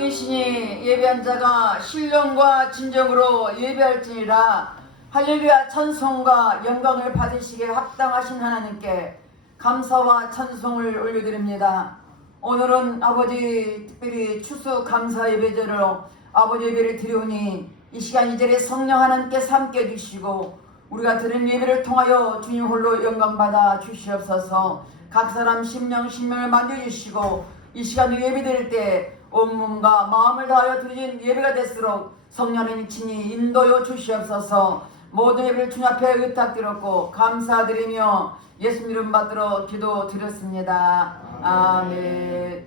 왕이시니 예배한 자가 신령과 진정으로 예배할지니라. 할렐루야. 찬송과 영광을 받으시기에 합당하신 하나님께 감사와 찬송을 올려드립니다. 오늘은 아버지 특별히 추수 감사 예배제로 아버지 예배를 드리오니 이 시간 이 자리에 성령 하나님께서 함께 해주시고 우리가 드린 예배를 통하여 주님 홀로 영광 받아 주시옵소서. 각 사람 심령을 만져주시고 이 시간 예배 드릴 때 온몸과 마음을 다하여 드린 예배가 될수록 성령님 친히 인도여 주시옵소서. 모든 예배를 주님 앞에 의탁드렸고 감사드리며 예수님 이름 받들어 기도드렸습니다. 아멘.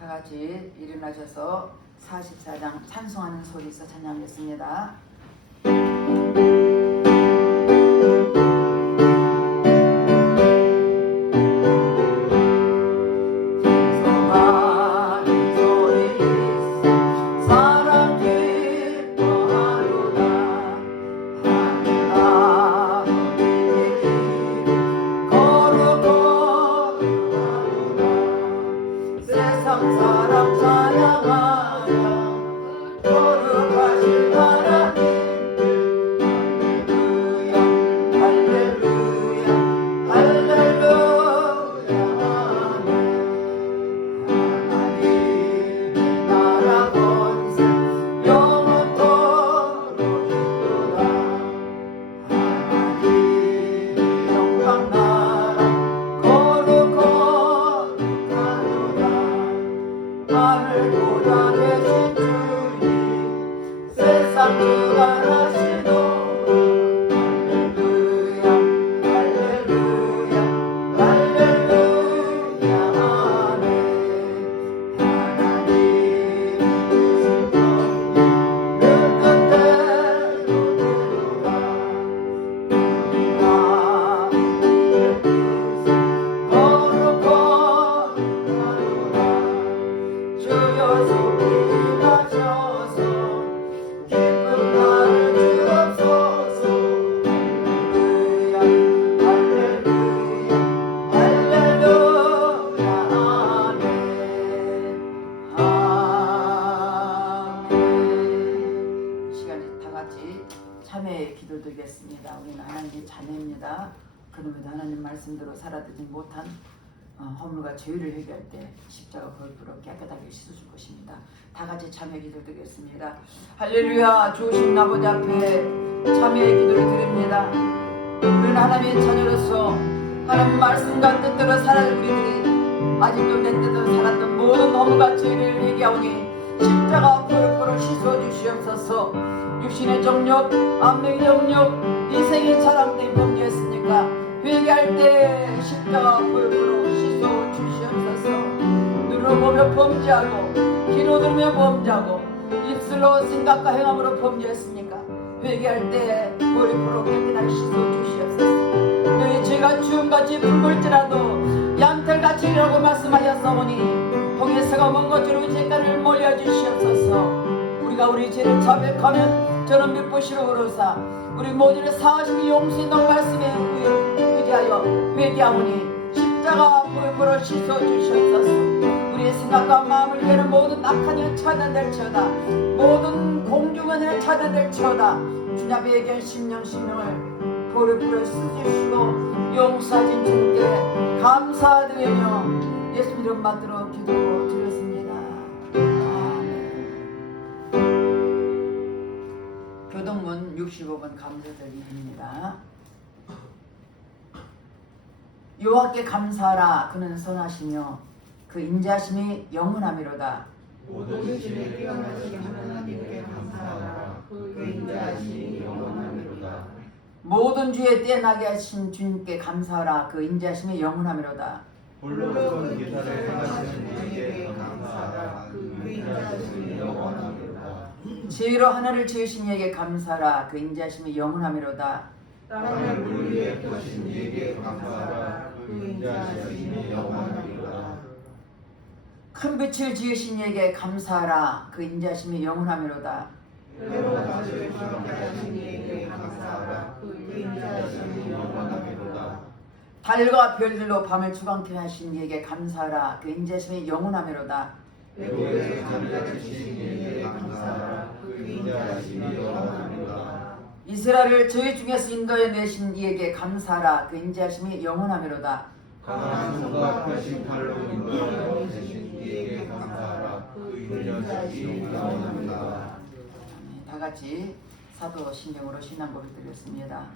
다같이 일어나셔서 44장 찬송하는 소리에서 찬양하겠습니다. 참회의 기도 드리겠습니다. 우리는 하나님의 자녀입니다. 그럼에도 하나님 말씀대로 살아들지 못한 허물과 죄를 해결할 때 십자가 보혈로 깨끗하게 씻어줄 것입니다. 다같이 참회 기도 드리겠습니다. 할렐루야. 좋으신 아버지 앞에 참회의 기도를 드립니다. 우리는 하나님의 자녀로서 하나님 말씀과 뜻대로 살아갈 우리들이 아직도 내 뜻대로 살았던 모든 허물과 죄를 회개하오니 십자가 보혈로 씻어주시옵소서. 육신의 정욕, 안목의 정욕, 인생의 자랑 때문에 범죄했으니까 회개할 때 십자가 보혈로 씻어 주시옵소서. 눈으로 보며 범죄하고 귀로 들으며 범죄하고 입술로 생각과 행함으로 범죄했으니까 회개할 때 보혈로 깨끗하게 씻어 주시옵소서. 너희 죄가 주음같이 붉을지라도 양털같이라고 말씀하셨사오니 동에서가 먼 것으로 죄가를 몰려주시옵소서. 우리가 우리 죄를 자백하면 저는 미쁘시로 그러사 우리 모두를 사하시니 용서의 말씀에 의지하여 회개하오니 십자가 보혈로 씻어주시옵소서. 우리의 생각과 마음을 위하는 모든 악한 일 차단될지어다. 모든 공중은혜를 차단될지어다. 주님 앞에 얘기한 심령을 보혈로 쓰주시고 용서하신 주님께 감사드리며 예수님 이름 받들어 기도드렸습니다. 교동문 65번 감사드립니다. 여호와께 감사하라. 그는 선하시며 그 인자하심이 영원하미로다. 모든 일에 뛰어나신 하나님께 감사하라. 그 인자하심이 영원하미로다. 모든 주에 뛰어나게 하신 주님께 감사하라. 그 인자하심이 영원하미로다. 홀로 큰 기사를 행하시는 분에게 감사하라. 그 인자하심이 영원하미로다. 지혜로 하늘을 지으신 이에게 감사하라. 그 인자하심이 영원하미로다. 땅을 물 위에 펴신 이에게 감사하라. 그 인자하심이 영원하미로다. 큰 빛을 지으신 이에게 감사하라. 그 인자하심이 영원하미로다. 때로 다시를 주럽게 하신 이에게 감사하라. 그 인자하심이 영원하미로다. 달과 별들로 밤을 주광케 하신 이에게 감사하라. 그 인자하심이 영원하미로다. 외국에서 자비를 주신 이에게 감사하라. 그 인자하심이 영원합니다. 이스라엘을 저희 중에서 인도해 내신 이에게 감사하라. 그 인자하심이 영원하미로다. 강한 손과 펴신 팔로 인도하여 주신 이에게 감사하라. 그 인자하심이 영원합니다. 다 같이 사도신경으로 신앙고를 드렸습니다.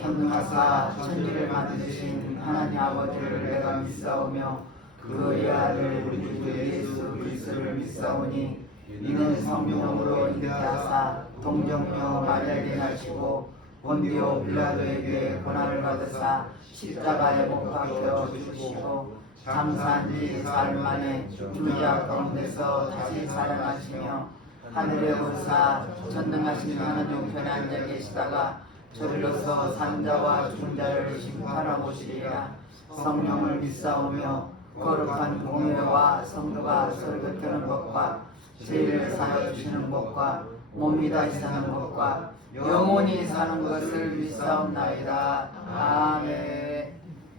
전능하사 천지를 만드신 하나님 아버지를 내가 믿사오며 그의 아들 우리 주 예수 그리스도를 믿사오니 이는 성령으로 잉태하사 동정녀 마리아에게 나시고 본디오 빌라도에게 고난을 받으사 십자가에 못 박혀 죽으시고 장사한 지 사흘 만에 죽자 가운데서 다시 살아나시며 하늘에 오르사 전능하신 하나님 우편에 앉아 계시다가 저리로서 산자와 죽은 자를 심판하고 오시리라. 성령을 믿사오며 거룩한 공회와 성도가 서로 곁드는 것과 죄를 사하여 주시는 것과 몸이 다시 사는 것과 영원히 사는 것을 믿사옵나이다. 아멘.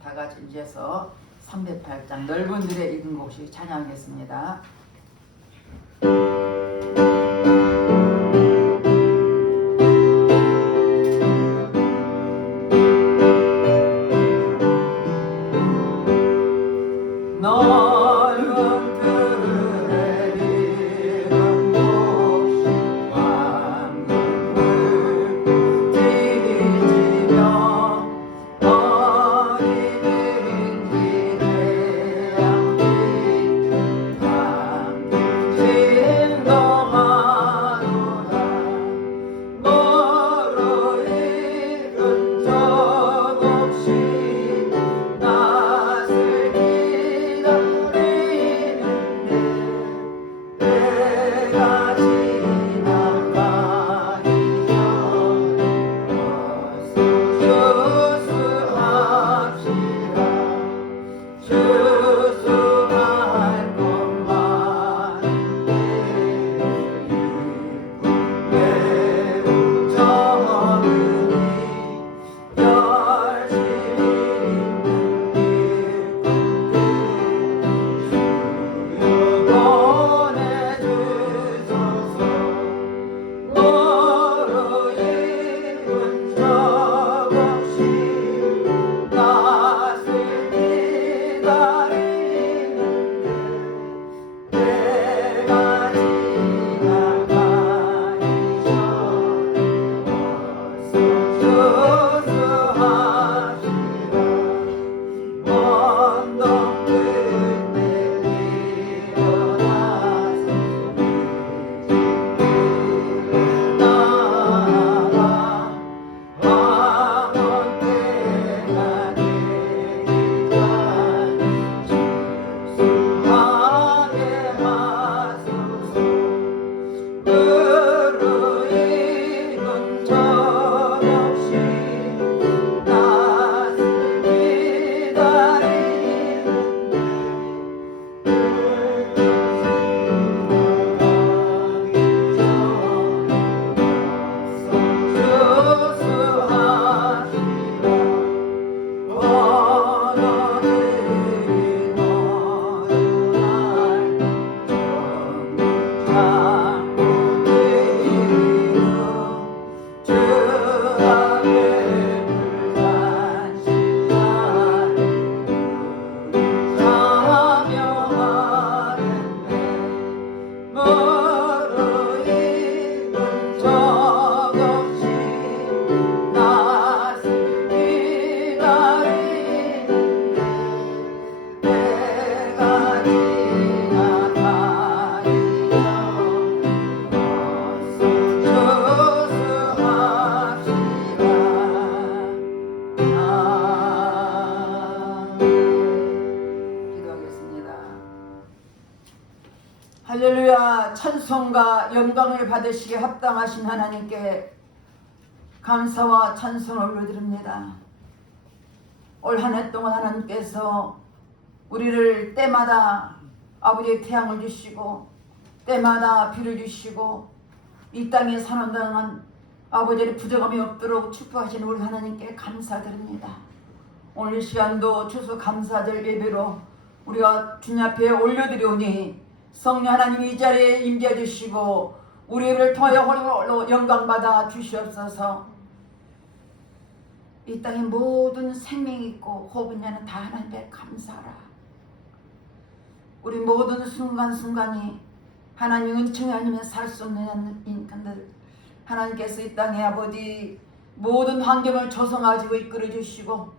다 같이 이제서 308장 넓은 들에 읽은 곡씩 찬양하겠습니다. 할렐루야. 찬송과 영광을 받으시기에 합당하신 하나님께 감사와 찬송을 올려드립니다. 올 한 해 동안 하나님께서 우리를 때마다 아버지의 태양을 주시고 때마다 비를 주시고 이 땅에 사는 동안 아버지의 부족함이 없도록 축복하신 우리 하나님께 감사드립니다. 오늘 이 시간도 추수 감사절 예배로 우리가 주님 앞에 올려드리오니 성령 하나님 이 자리에 임재 주시고 우리를 통하여 홀로 영광받아 주시옵소서. 이 땅에 모든 생명이 있고 호흡 있는 자는 다 하나님께 감사하라. 우리 모든 순간순간이 하나님의 은총이 아니면 살 수 없는 인간들, 하나님께서 이 땅에 아버지 모든 환경을 조성하시고 이끌어 주시고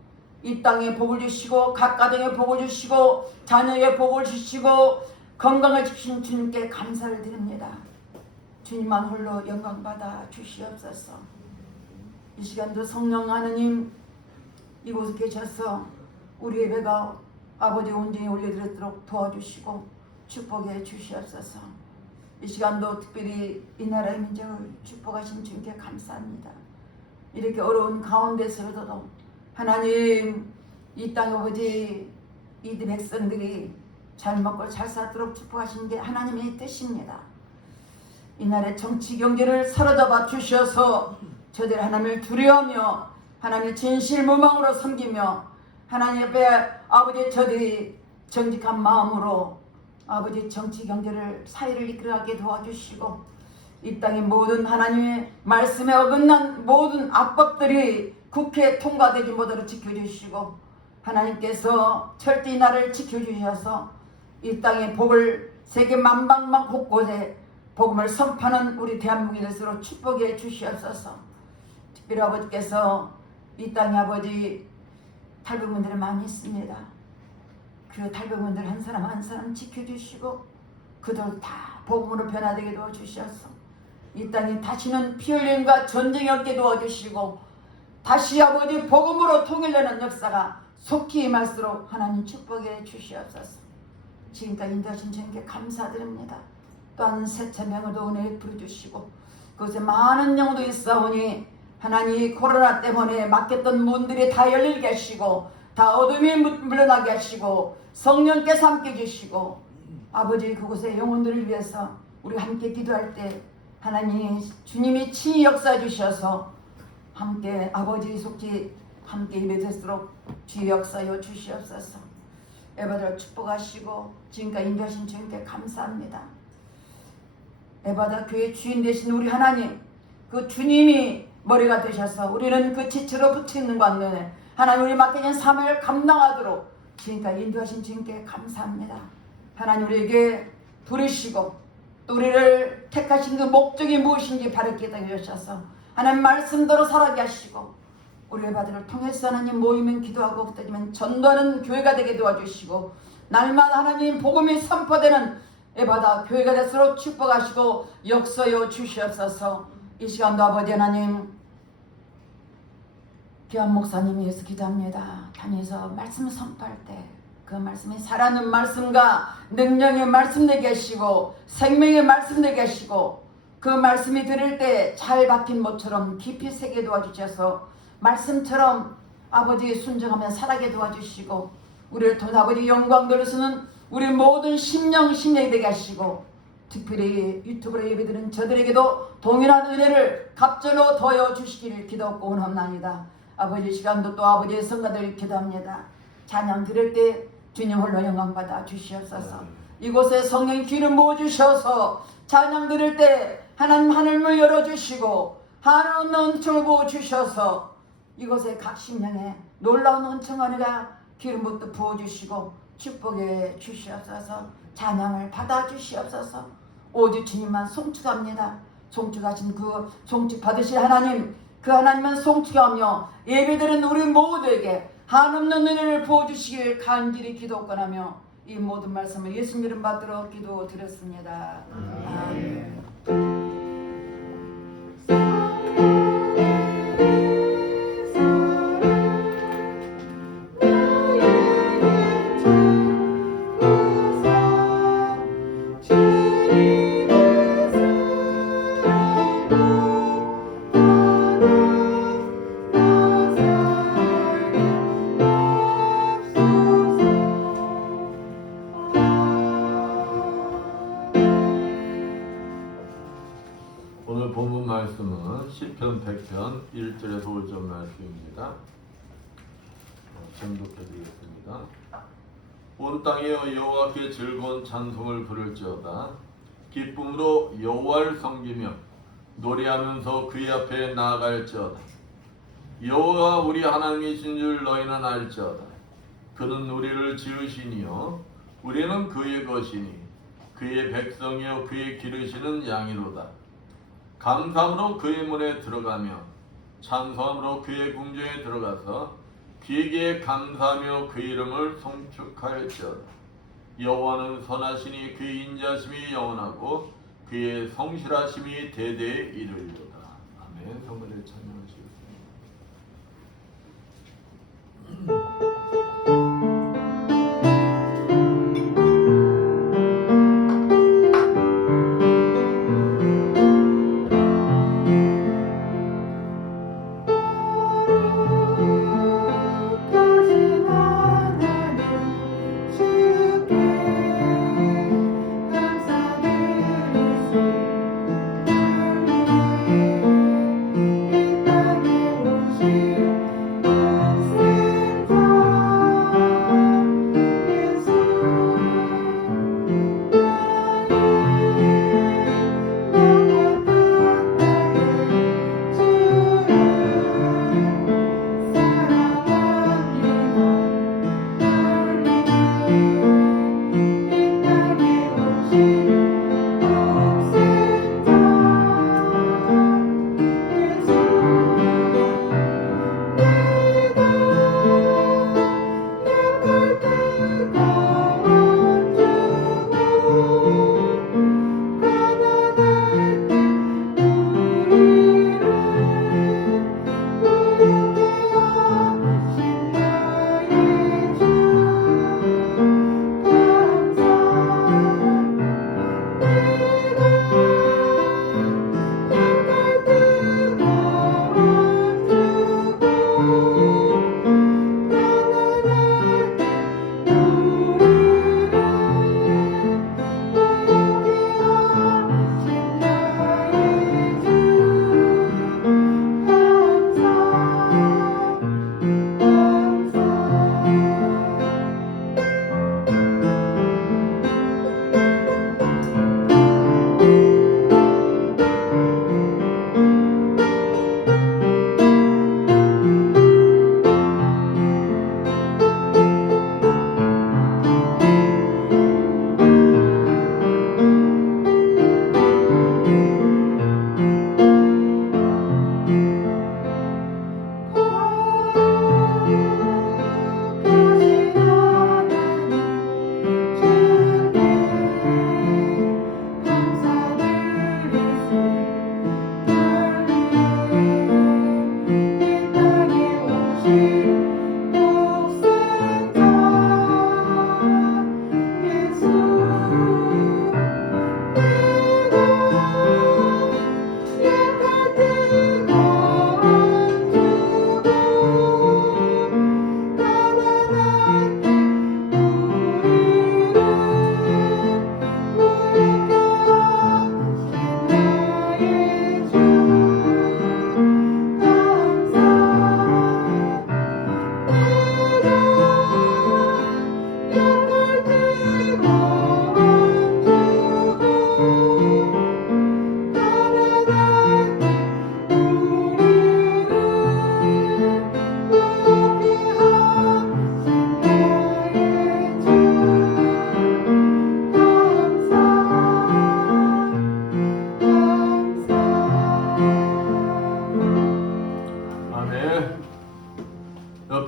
이 땅에 복을 주시고 각 가정에 복을 주시고 자녀에 복을 주시고 건강을 주신 주님께 감사를 드립니다. 주님만 홀로 영광받아 주시옵소서. 이 시간도 성령 하느님 이곳에 계셔서 우리 예배가 아버지 온전히 올려드리도록 도와주시고 축복해 주시옵소서. 이 시간도 특별히 이 나라의 민족을 축복하신 주님께 감사합니다. 이렇게 어려운 가운데서도 하나님 이 땅에 아버지 이 백성들이 잘 먹고 잘 살도록 축복하신 게 하나님의 뜻입니다. 이 나라의 정치 경제를 사로잡아 주셔서 저들 하나님을 두려워하며 하나님을 진실무망으로 섬기며 하나님 앞에 아버지 저들이 정직한 마음으로 아버지 정치 경제를 사회를 이끌어가게 도와주시고 이 땅의 모든 하나님의 말씀에 어긋난 모든 악법들이 국회에 통과되지 못하도록 지켜주시고 하나님께서 철저히 나를 지켜주셔서 이 땅의 복을 세계 만방만 곳곳에 복음을 선포하는 우리 대한민국이 될수록 축복해 주시옵소서. 특별히 아버지께서 이 땅에 아버지 탈북민들이 많이 있습니다. 그 탈북민들 한 사람 한 사람 지켜주시고 그들 다 복음으로 변화되게 도와주셔서 이 땅에 다시는 피 흘림과 전쟁이 없게 도와주시고 다시 아버지 복음으로 통일되는 역사가 속히 임할수록 하나님 축복해 주시옵소서. 지금까지 인도하신 주님께 감사드립니다. 또한 새천명을도 은혜에 부어주시고 그곳에 많은 영혼도 있사오니 하나님 코로나 때문에 막혔던 문들이 다 열리게 하시고 다 어둠이 물러나게 하시고 성령께서 함께 주시고 아버지 그곳의 영혼들을 위해서 우리 함께 기도할 때 하나님 주님이 친히 역사해 주셔서 함께 아버지 속히 함께 예배될수록 주의 역사여 주시옵소서. 에바다를 축복하시고 지금까지 인도하신 주님께 감사합니다. 에바다 교회 주인 되신 우리 하나님 그 주님이 머리가 되셔서 우리는 그 지체로 붙이는 관련에 하나님 우리 맡겨진 사명을 감당하도록 지금까지 인도하신 주님께 감사합니다. 하나님 우리에게 부르시고 또 우리를 택하신 그 목적이 무엇인지 바르게 해주셔서 하나님 말씀대로 살아게 하시고 우리 에바들을 통해서 하나님 모이면 기도하고 그때면 전도하는 교회가 되게 도와주시고 날마다 하나님 복음이 선포되는 에바다 교회가 될수록 축복하시고 역사여 주시옵소서. 이 시간도 아버지 하나님 귀한 목사님이 위해서 기도합니다. 다니면서 말씀을 선포할 때 그 말씀이 살아있는 말씀과 능력의 말씀 되게 하시고 생명의 말씀 되게 하시고 그 말씀이 들을 때 잘 박힌 못처럼 깊이 새게 도와주셔서 말씀처럼 아버지 순종하며 살아게 도와주시고 우리를 통해 아버지 영광 돌리시는 우리 모든 심령이 되게 하시고 특별히 유튜브로 예배드리는 저들에게도 동일한 은혜를 갑절로 더여 주시기를 기도하고 원합니다. 아버지 시간도 또 아버지의 성가들을 기도합니다. 찬양 드릴 때 주님 홀로 영광 받아 주시옵소서. 이곳에 성령 귀를 모아주셔서 찬양 드릴 때 하나님 하늘을 열어주시고 하나님 은총을 부어주셔서 이곳에 각 심령에 놀라운 은총 은혜가 귀를 묻듯 부어주시고 축복해 주시옵소서. 찬양을 받아 주시옵소서. 오직 주님만 송축합니다. 송축하신 그 송축 받으실 하나님 그 하나님만 송축하며 예배드린 우리 모두에게 한없는 은혜를 부어주시길 간절히 기도권하며 이 모든 말씀을 예수님 이름 받들어 기도드렸습니다. 아멘. 오늘 본문 말씀은 시편 100편 1절에서 5절 말씀입니다. 정독해 드리겠습니다. 온 땅이여 여호와께 즐거운 찬송을 부를지어다. 기쁨으로 여호와를 섬기며 노래하면서 그의 앞에 나아갈지어다. 여호와가 우리 하나님이신 줄 너희는 알지어다. 그는 우리를 지으시니요 우리는 그의 것이니 그의 백성이요 그의 기르시는 양이로다. 감사함으로 그의 문에 들어가며 찬송함으로 그의 궁전에 들어가서 그에게 감사하며 그 이름을 송축할지어다. 여호와는 선하시니 그의 인자심이 영원하고 그의 성실하심이 대대에 이르리로다. 아멘. 성문에 찬양하시겠습니다.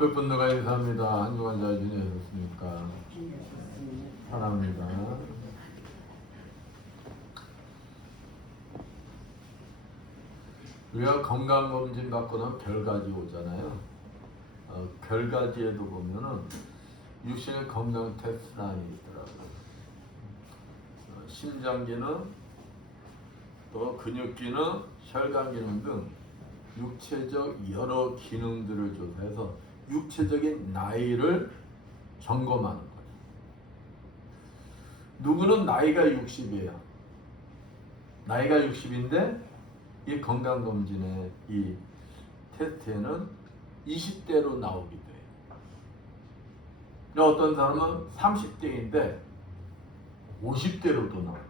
옆에 분들과 인사합니다. 한 주간 잘 지내셨습니까? 사랑합니다. 우리가 건강검진 받고는 별가지 오잖아요. 별가지에도 보면은 육신의 건강 테스트란이 있더라고요. 심장 기능, 또 근육 기능, 혈관 기능 등 육체적 여러 기능들을 조사해서 육체적인 나이를 점검하는 거예요. 누구는 나이가 60이에요. 나이가 60인데 이 건강검진의 이 테스트에는 20대로 나오기도 해요. 어떤 사람은 30대인데 50대로도 나옵니다.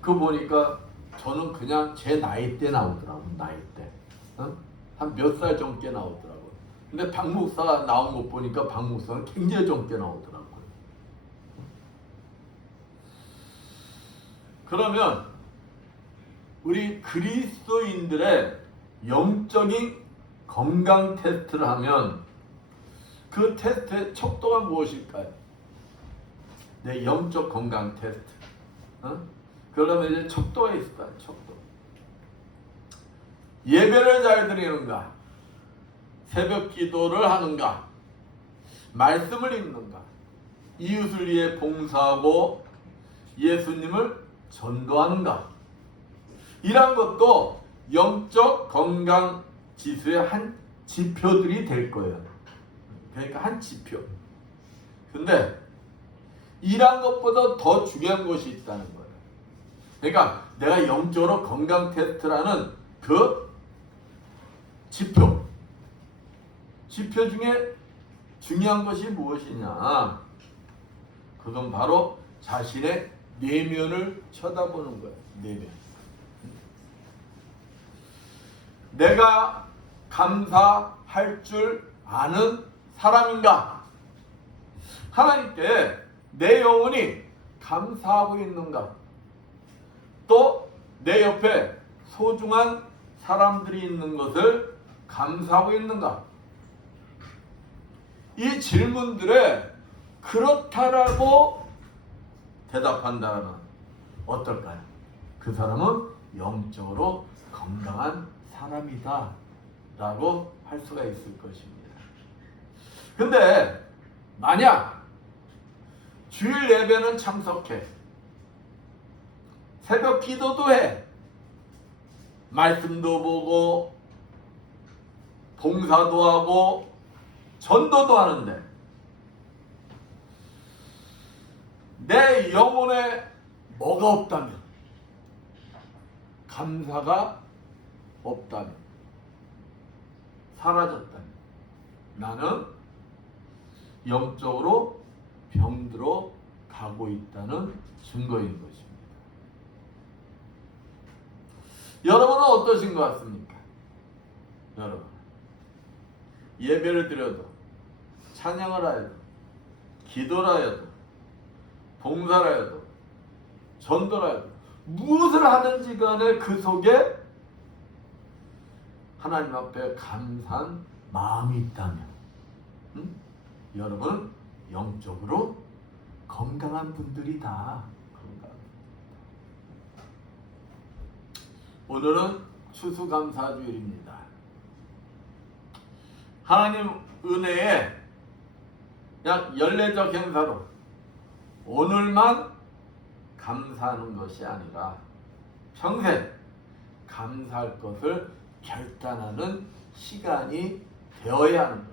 그거 보니까 저는 그냥 제 나이 때 나오더라고. 나이 때. 한 몇 살 젊게 나오더라고. 근데 박 목사가 나온 거 보니까 박 목사는 굉장히 젊게 나오더라고요. 그러면 우리 그리스도인들의 영적인 건강 테스트를 하면 그 테스트의 척도가 무엇일까요? 내 영적 건강 테스트. 그러면 이제 척도가 있을 거야. 척도. 예배를 잘 드리는가? 새벽 기도를 하는가? 말씀을 읽는가? 이웃을 위해 봉사하고 예수님을 전도하는가? 이런 것도 영적 건강 지수의 한 지표들이 될 거예요. 그러니까 한 지표. 근데 이런 것보다 더 중요한 것이 있다는 거예요. 그러니까 내가 영적으로 건강 테스트라는 그 지표 중에 중요한 것이 무엇이냐? 그건 바로 자신의 내면을 쳐다보는 거예요. 내면. 내가 감사할 줄 아는 사람인가? 하나님께 내 영혼이 감사하고 있는가? 또 내 옆에 소중한 사람들이 있는 것을 감사하고 있는가? 이 질문들에 그렇다라고 대답한다면 어떨까요? 그 사람은 영적으로 건강한 사람이다 라고 할 수가 있을 것입니다. 근데 만약 주일 예배는 참석해, 새벽 기도도 해, 말씀도 보고 봉사도 하고 전도도 하는데 내 영혼에 뭐가 없다면, 감사가 없다면, 사라졌다면 나는 영적으로 병들어 가고 있다는 증거인 것입니다. 여러분은 어떠신 것 같습니까? 여러분, 예배를 드려도, 찬양을 하여도, 기도를 하여도, 봉사를 하여도, 전도를 하여도, 무엇을 하든지 간에 그 속에 하나님 앞에 감사한 마음이 있다면 여러분 영적으로 건강한 분들이다. 오늘은 추수감사주일입니다. 하나님 은혜에 약 연례적 행사로 오늘만 감사하는 것이 아니라 평생 감사할 것을 결단하는 시간이 되어야 하는 것.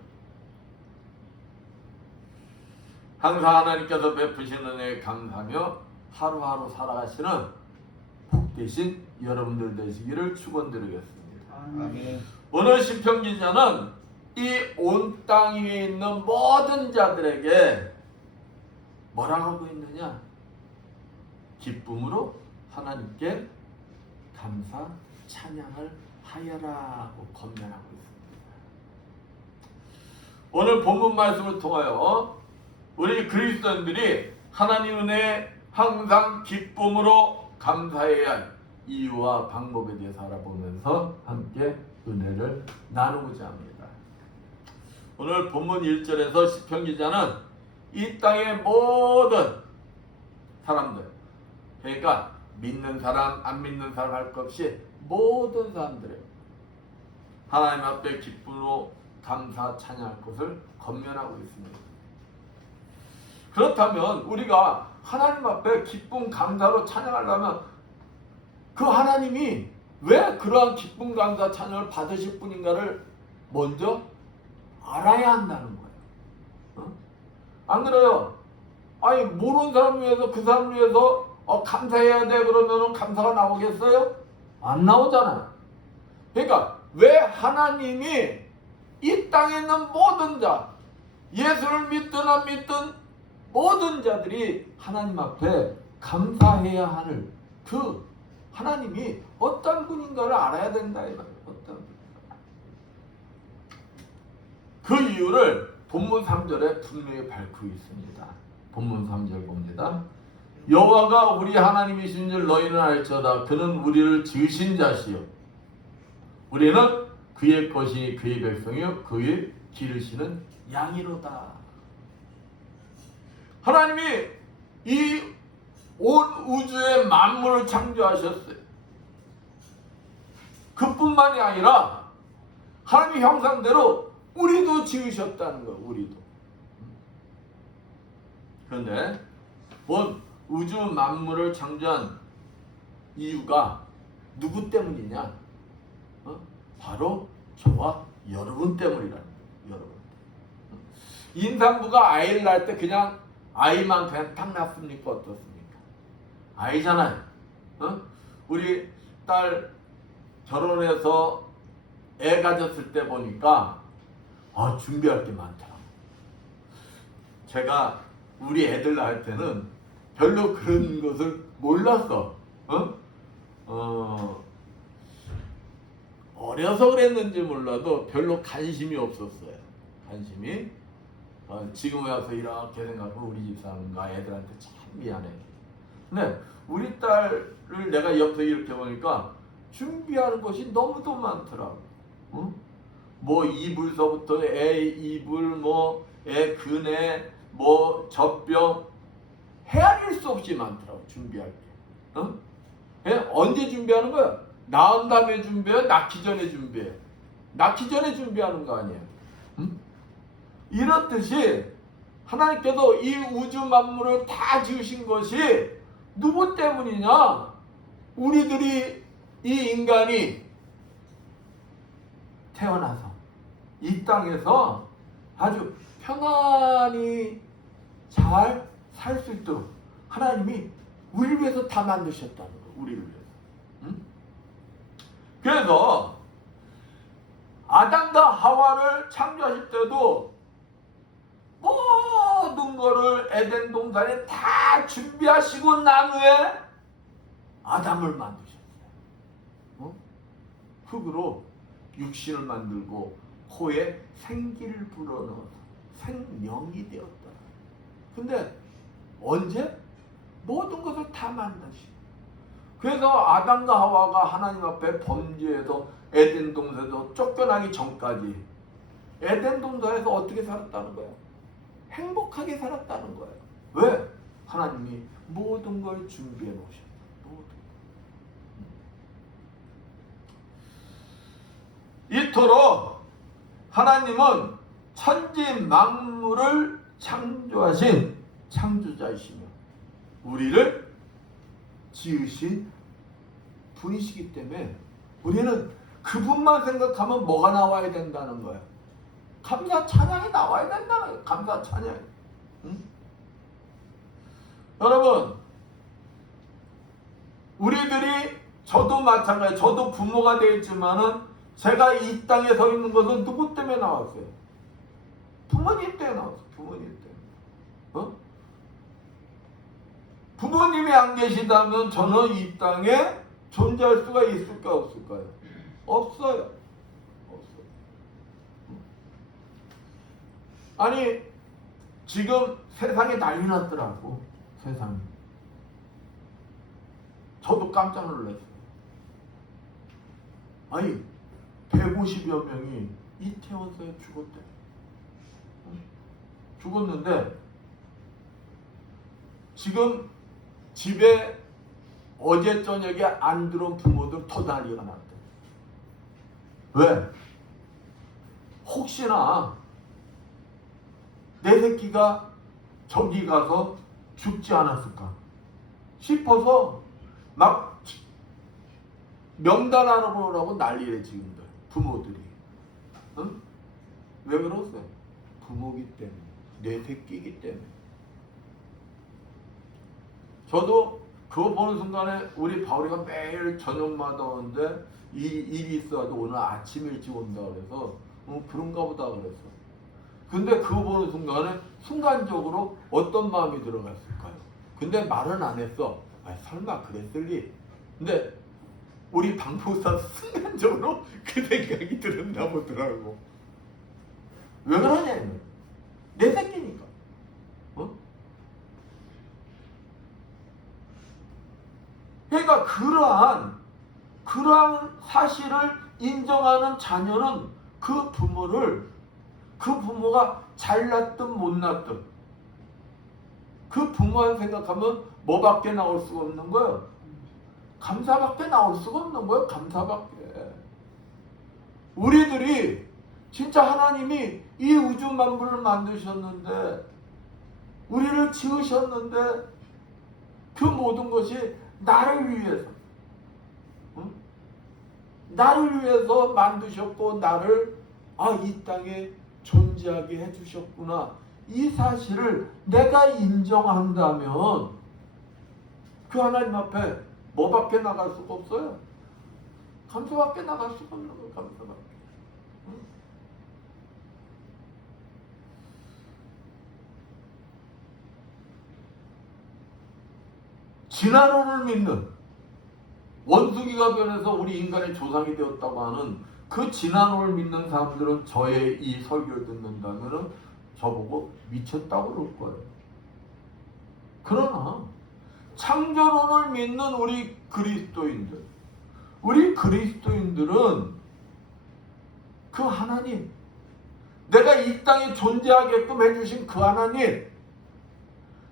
항상 하나님께서 베푸신 은혜에 감사하며 하루하루 살아가시는 복되신 여러분들 되시기를 축원드리겠습니다. 아멘. 오늘 시편 기자는 이 온 땅 위에 있는 모든 자들에게 뭐라고 하고 있느냐? 기쁨으로 하나님께 감사 찬양을 하여라고 권면하고 있습니다. 오늘 본문 말씀을 통하여 우리 그리스도인들이 하나님 은혜에 항상 기쁨으로 감사해야 할 이유와 방법에 대해서 알아보면서 함께 은혜를 나누고자 합니다. 오늘 본문 1절에서 시편 기자는 이 땅의 모든 사람들, 그러니까 믿는 사람, 안 믿는 사람 할 것 없이 모든 사람들의 하나님 앞에 기쁨으로 감사 찬양할 것을 권면하고 있습니다. 그렇다면 우리가 하나님 앞에 기쁨 감사로 찬양하려면 그 하나님이 왜 그러한 기쁨 감사 찬양을 받으실 분인가를 먼저 알아야 한다는 거예요. 안 그래요? 아니 모르는 사람 위해서 그 사람 위해서 감사해야 돼 그러면 감사가 나오겠어요? 안 나오잖아요. 그러니까 왜 하나님이 이 땅에 있는 모든 자, 예수를 믿든 안 믿든 모든 자들이 하나님 앞에 감사해야 하는 그 하나님이 어떤 분인가를 알아야 된다 이 말이에요. 어떤 그 이유를 본문 3절에 분명히 밝히고 있습니다. 본문 3절 봅니다. 여호와가 우리 하나님이신 줄 너희는 알지어다. 그는 우리를 지으신 자시요 우리는 그의 것이 그의 백성이요 그의 기르시는 양이로다. 하나님이 이 온 우주의 만물을 창조하셨어요. 그뿐만이 아니라 하나님의 형상대로 우리도 지으셨다는 거예요. 우리도. 그런데 온 우주 만물을 창조한 이유가 누구 때문이냐? 바로 저와 여러분 때문이라는 거예요. 여러분. 임산부가 아이를 낳을 때 그냥 아이만 그냥 딱 낳습니까? 어떻습니까? 아이잖아요. 우리 딸 결혼해서 애 가졌을 때 보니까 준비할 게 많더라고요. 제가 우리 애들 낳을 때는 별로 그런 것을 몰랐어. 어려서 그랬는지 몰라도 별로 관심이 없었어요. 관심이. 지금 와서 이렇게 생각하면 우리 집사람과 애들한테 참 미안해. 근데 우리 딸을 내가 옆에서 이렇게 보니까 준비하는 것이 너무도 많더라고. 뭐 이불서부터 애 이불, 뭐 애 그네, 뭐 젖병 헤아릴 수 없이 많더라고. 준비할 게. 언제 준비하는 거야? 낳은 다음에 준비해? 낳기 전에 준비해? 낳기 전에 준비하는 거 아니야? 이렇듯이 하나님께서 이 우주 만물을 다 지으신 것이 누구 때문이냐? 우리들이 이 인간이 태어나서 이 땅에서 아주 편안히 잘 살 수 있도록 하나님이 우리를 위해서 다 만드셨다는 거예요. 우리를 위해서. 그래서 아담과 하와를 창조하실 때도 모든 거를 에덴 동산에 다 준비하시고 난 후에 아담을 만드셨어요. 흙으로 육신을 만들고 코에 생기를 불어넣어서 생명이 되었다. 근데 언제? 모든 것을 다 만드시고. 그래서 아담과 하와가 하나님 앞에 범죄해서 에덴 동산에서 쫓겨나기 전까지 에덴 동산에서 어떻게 살았다는 거예요? 행복하게 살았다는 거예요. 왜? 하나님이 모든 걸 준비해 놓으셨다. 이토록 하나님은 천지 만물을 창조하신 창조자이시며 우리를 지으신 분이시기 때문에 우리는 그분만 생각하면 뭐가 나와야 된다는 거예요? 감사 찬양이 나와야 된다는 거예요. 감사 찬양. 여러분, 우리들이 저도 마찬가지. 저도 부모가 되었지만은 제가 이 땅에 서 있는 것은 누구 때문에 나왔어요? 부모님 때문에 나왔어요. 부모님 때문에. 부모님이 안 계시다면 저는 이 땅에 존재할 수가 있을까 없을까요? 없어요. 없어요. 아니 지금 세상이 난리 났더라고. 세상이. 저도 깜짝 놀랐어요. 아니 150여 명이 이태원서에 죽었대. 죽었는데 지금 집에 어제 저녁에 안 들어온 부모들 더 난리가 났대. 왜? 혹시나 내 새끼가 저기 가서 죽지 않았을까 싶어서 막 명단 알아보라고 난리래 지금들 부모들이. 응? 왜 그러세요? 부모기 때문에, 내 새끼이기 때문에. 저도 그거 보는 순간에 우리 바울이가 매일 저녁마다 오는데 이 일이 있어가지고 오늘 아침 일찍 온다 그래서 그런가 보다 그랬어. 근데 그거 보는 순간에 순간적으로 어떤 마음이 들어갔을까요? 근데 말은 안 했어. 아, 설마 그랬을 리? 근데 우리 방포사 순간적으로 그 생각이 들었나 보더라고. 왜 그러냐면 내 새끼니까. 어? 그러니까 그러한 사실을 인정하는 자녀는 그 부모가 잘났든 못났든 그 부모만 생각하면 뭐밖에 나올 수가 없는 거예요. 감사밖에 나올 수가 없는 거예요. 감사밖에. 우리들이 진짜 하나님이 이 우주 만물을 만드셨는데 우리를 지으셨는데 그 모든 것이 나를 위해서 나를 위해서 만드셨고 나를 이 땅에 존재하게 해주셨구나. 이 사실을 내가 인정한다면 그 하나님 앞에 뭐밖에 나갈 수가 없어요. 감사밖에 나갈 수가 없는 거예요. 감사밖에. 진화론을 믿는 원숭이가 변해서 우리 인간의 조상이 되었다고 하는 그 진화론을 믿는 사람들은 저의 이 설교를 듣는다면 저보고 미쳤다고 그럴 거예요. 그러나 창조론을 믿는 우리 그리스도인들은 그 하나님, 내가 이 땅에 존재하게끔 해주신 그 하나님,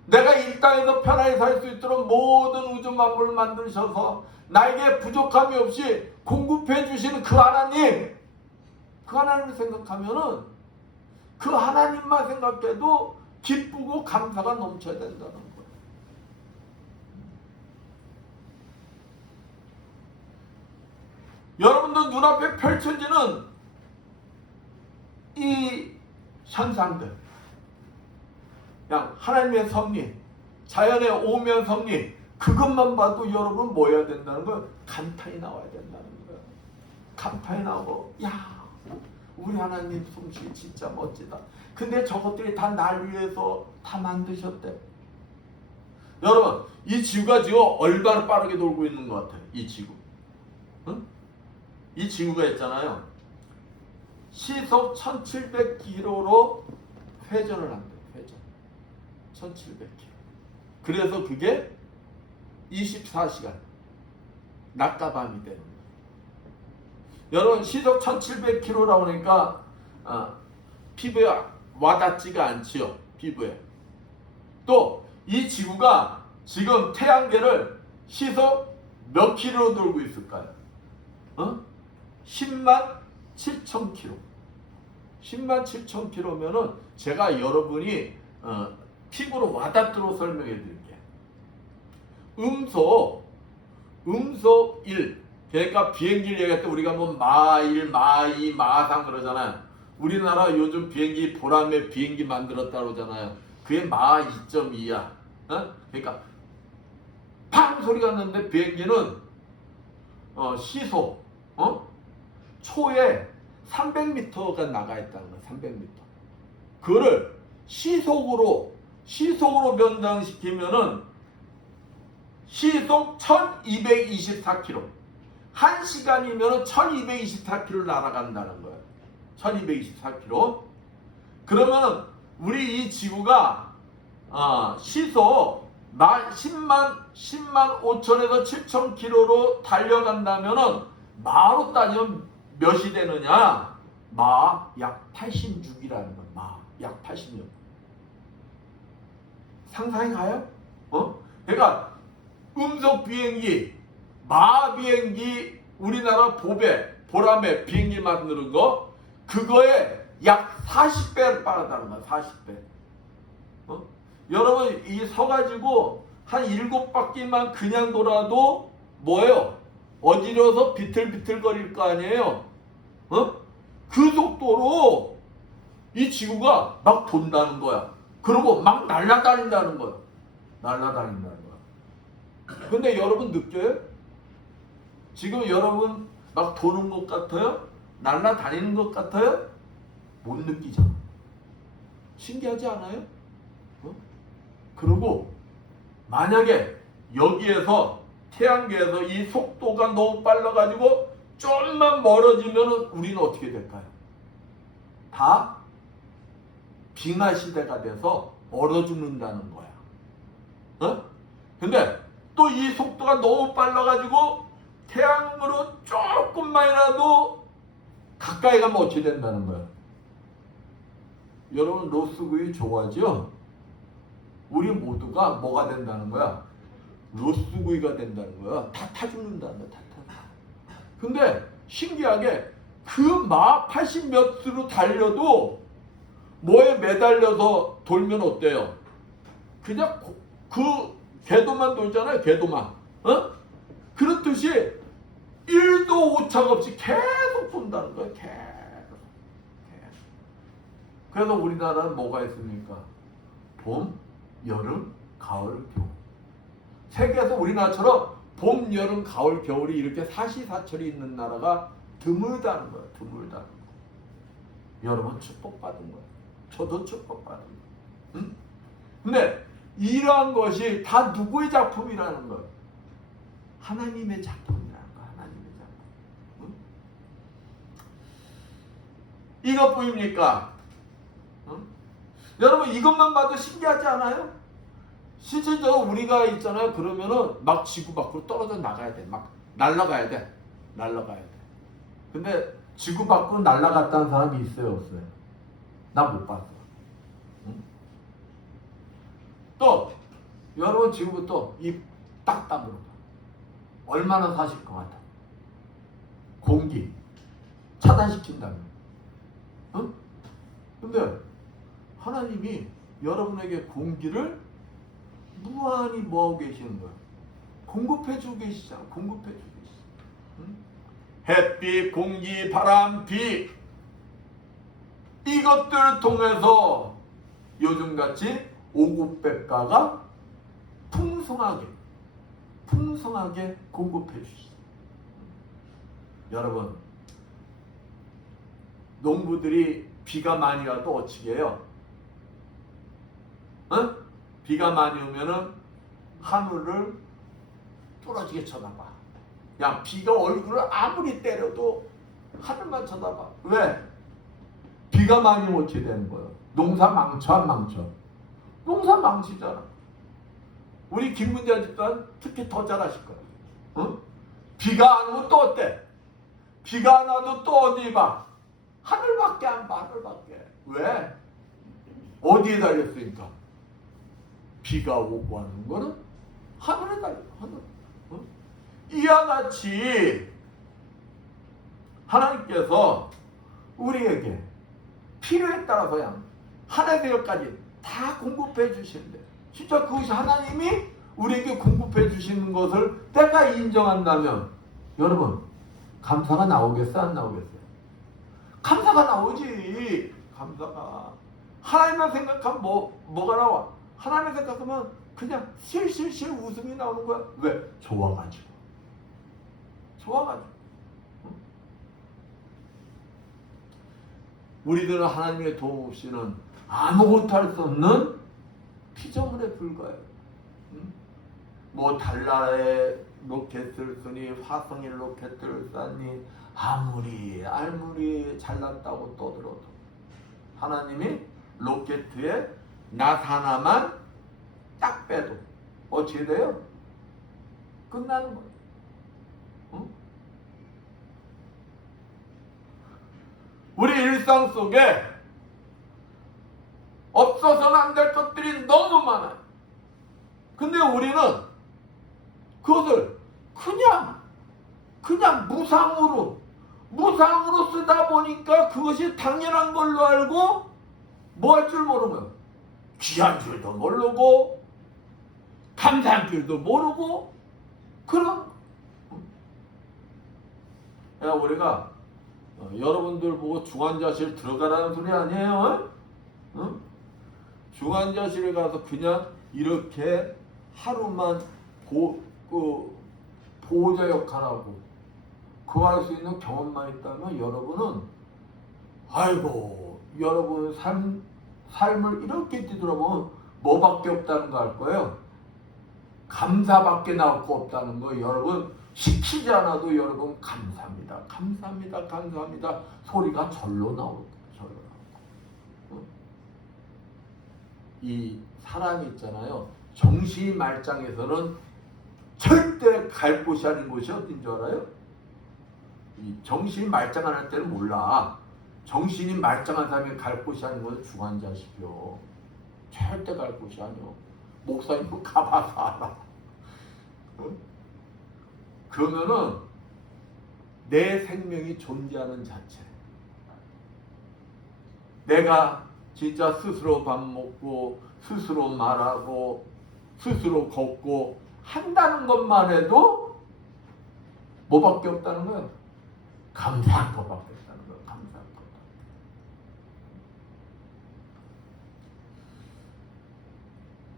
내가 이 땅에서 편하게 살 수 있도록 모든 우주 만물을 만드셔서 나에게 부족함이 없이 공급해 주시는 그 하나님, 그 하나님을 생각하면은 그 하나님만 생각해도 기쁘고 감사가 넘쳐야 된다는 거예요. 여러분들 눈앞에 펼쳐지는 이 현상들, 그냥 하나님의 섭리, 자연의 오묘한 섭리, 그것만 봐도 여러분 뭐 해야 된다는 거예요? 감탄이 나와야 된다는 거예요. 감탄이 나오고, 야, 우리 하나님 솜씨 진짜 멋지다. 근데 저것들이 다 날 위해서 다 만드셨대. 여러분, 이 지구가 지금 얼마나 빠르게 돌고 있는 것 같아요. 이 지구. 응? 이 지구가 있잖아요. 시속 1700km로 회전을 한대요. 회전. 1700km. 그래서 그게 24시간 낮과 밤이 되는 거예요. 여러분, 시속 1700km라고 하니까 피부에 와닿지가 않지요. 피부에. 또 이 지구가 지금 태양계를 시속 몇 킬로로 돌고 있을까요? 10만 7천 킬로. 10만 7천 킬로면은 제가 여러분이 피부로 와닿도록 설명해 드릴게요. 음속 1. 그러니까 비행기를 얘기할 때 우리가 뭐 마1, 마2, 마3 그러잖아요. 우리나라 요즘 비행기 보람의 비행기 만들었다 그러잖아요. 그게 마 2.2야. 그러니까 팡 소리가 났는데 비행기는 시속 초에 300m가 나가 있다는 거야. 300m. 그거를 시속으로 변장시키면은 시속 1224km. 1시간이면 1224km 날아간다는 거예요. 1224km. 그러면 우리 이 지구가 시속 10만 5천에서 7천 km로 달려간다면은 마로 따지면 몇이 되느냐? 마 약 86이라는 거야. 마 약 86. 상상이 가요? 그러니까 음속 비행기, 마 비행기, 우리나라 보람의 비행기 만드는 거, 그거에 약 40배를 빠르다는 거야. 40배. 여러분, 이 서가지고 한 7바퀴만 그냥 돌아도 뭐예요? 어지러워서 비틀비틀거릴 거 아니에요? 그 속도로 이 지구가 막 돈다는 거야. 그리고 막 날아다닌다는 거야. 날아다닌다는 거야. 근데 여러분 느껴요? 지금 여러분 막 도는 것 같아요? 날아다니는 것 같아요? 못 느끼죠. 신기하지 않아요? 그리고 만약에 여기에서 태양계에서 이 속도가 너무 빨라가지고 좀만 멀어지면 우리는 어떻게 될까요? 다 빙하 시대가 돼서 얼어 죽는다는 거야. 근데 또 이 속도가 너무 빨라가지고 태양으로 조금만이라도 가까이 가면 어떻게 된다는 거야? 여러분 로스구이 좋아하죠? 우리 모두가 뭐가 된다는 거야? 로스구이가 된다는 거야. 다 타 죽는다는 거야. 다 타. 근데 신기하게 그 막 80몇 수로 달려도 뭐에 매달려서 돌면 어때요? 그냥 그 궤도만 돌잖아요. 궤도만. 그렇듯이 1도 오차가 없이 계속 돈다는 거야. 계속. 그래서 우리나라는 뭐가 있습니까? 봄, 여름, 가을, 겨울. 세계에서 우리나라처럼 봄, 여름, 가을, 겨울이 이렇게 사시사철이 있는 나라가 드물다는 거야. 드물다는 거. 여러분 축복받은 거야. 저도 축복받은 거야. 응? 근데 이러한 것이 다 누구의 작품이라는 거야? 하나님의 작품이라는 거야. 하나님의 작품. 응? 이것 보입니까? 응? 여러분 이것만 봐도 신기하지 않아요? 실질적으로 우리가 있잖아요. 그러면은 막 지구 밖으로 떨어져 나가야 돼. 막 날아가야 돼. 날아가야 돼. 근데 지구 밖으로 날아갔다는 사람이 있어요, 없어요? 나 못 봤어. 응? 또 여러분 지금부터 입 딱 다물어. 얼마나 사실 것 같아? 공기 차단시킨다면. 응? 근데 하나님이 여러분에게 공기를 무한히 뭐하고 계시는 거야? 공급해주고 계시잖아. 공급해주고 계시잖아. 응? 햇빛, 공기, 바람, 비 이것들을 통해서 요즘같이 오곡백과가 풍성하게 공급해 주시죠. 여러분 농부들이 비가 많이 와도 어찌게 해요? 비가 많이 오면은 하늘을 뚫어지게 쳐다봐. 야, 비가 얼굴을 아무리 때려도 하늘만 쳐다봐. 왜? 비가 많이 오면 어떻게 되는 거예요? 농사 망쳐 안 망쳐? 농사 망치잖아. 우리 김문자 집사는 특히 더 잘하실 거예요. 비가 안 오면 또 어때? 비가 안 와도 또 어디 봐? 하늘밖에 안 봐. 하늘밖에. 왜? 어디에 달렸으니까? 비가 오고 하는 거는 하늘에 달려. 하늘. 이와 같이 하나님께서 우리에게 필요에 따라서 그냥 하나님까지 다 공급해 주시는데 진짜 그것이 하나님이 우리에게 공급해 주시는 것을 내가 인정한다면 여러분 감사가 나오겠어 안 나오겠어요? 감사가 나오지. 감사가 하나님만 생각하면 뭐가 나와? 하나님 생각하면 그냥 실실실 웃음이 나오는 거야. 왜? 좋아가지고. 응? 우리들은 하나님의 도움 없이는 아무것도 할 수 없는 피조물에 불과해요. 응? 뭐 달나라에 로켓을 쏘니 화성에 로켓을 쐈니 아무리 잘났다고 떠들어도 하나님이 로켓에 낫 하나만 딱 빼도 어떻게 돼요? 끝나는 거예요. 응? 우리 일상 속에 없어서는 안 될 것들이 너무 많아요. 근데 우리는 그것을 그냥 무상으로 쓰다 보니까 그것이 당연한 걸로 알고 뭐 할 줄 모르는 거예요. 귀한 줄도 모르고 감사한 줄도 모르고 그럼 우리가 여러분들 보고 중환자실 들어가라는 소리 아니에요? 응? 중환자실에 가서 그냥 이렇게 하루만 보호자 역할하고 그거 할 수 있는 경험만 있다면 여러분은 아이고 여러분 삶을 이렇게 뒤돌아보면 뭐밖에 없다는 거 알 거예요. 감사밖에 나올 거 없다는 거. 여러분 시키지 않아도 여러분 감사합니다. 감사합니다. 감사합니다. 소리가 절로 나오고 절로 나오고. 이 사람이 있잖아요. 정신이 말짱해서는 절대 갈 곳이 아닌 곳이 어딘 줄 알아요? 이 정신이 말짱안 할 때는 몰라. 정신이 말짱한 사람이 갈 곳이 아닌 것은 주관자시죠. 절대 갈 곳이 아니요. 목사님도 가봐서 알아. 그러면은 내 생명이 존재하는 자체. 내가 진짜 스스로 밥 먹고 스스로 말하고 스스로 걷고 한다는 것만 해도 뭐밖에 없다는 거예요? 감사한 것밖에 없다는 거예요. 감사한 것.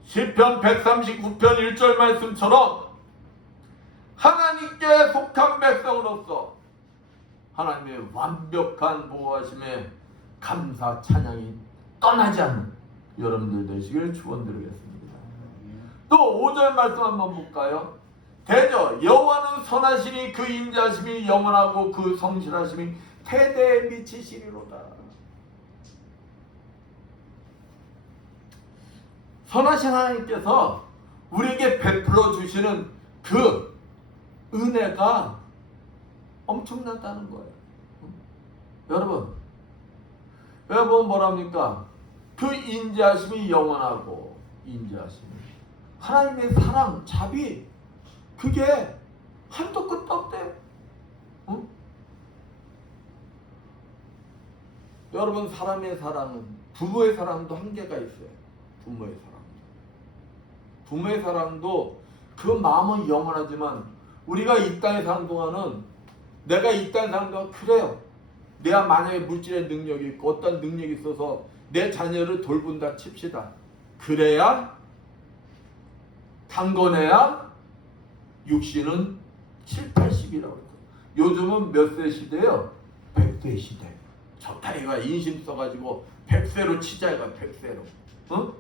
시편 139편 1절 말씀처럼 하나님께 속한 백성으로서 하나님의 완벽한 보호하심에 감사 찬양이 떠나지 않는 여러분들 되시길 축원드리겠습니다. 또 5절 말씀 한번 볼까요? 대저 여호와는 선하시니 그 인자심이 영원하고 그 성실하심이 대대에 미치시리로다. 선하신 하나님께서 우리에게 베풀어 주시는 그 은혜가 엄청나다는 거예요. 여러분 뭐랍니까? 그 인자심이 영원하고 인자심이 하나님의 사랑, 자비 그게 한도 끝도 없대요. 응? 여러분 사람의 사랑은 부모의 사랑도 한계가 있어요. 부모의 사랑도 그 마음은 영원하지만 우리가 이 땅에 사는 동안은 내가 이 땅에 사는 동안 그래요. 내가 만약에 물질의 능력이 있고 어떤 능력이 있어서 내 자녀를 돌본다 칩시다. 그래야 강건해야 육신은 7, 80이라고 그래요. 요즘은 몇 세 시대예요? 100세 시대. 저타이가 인심 써가지고 100세로 치자 이가 100세로. 어?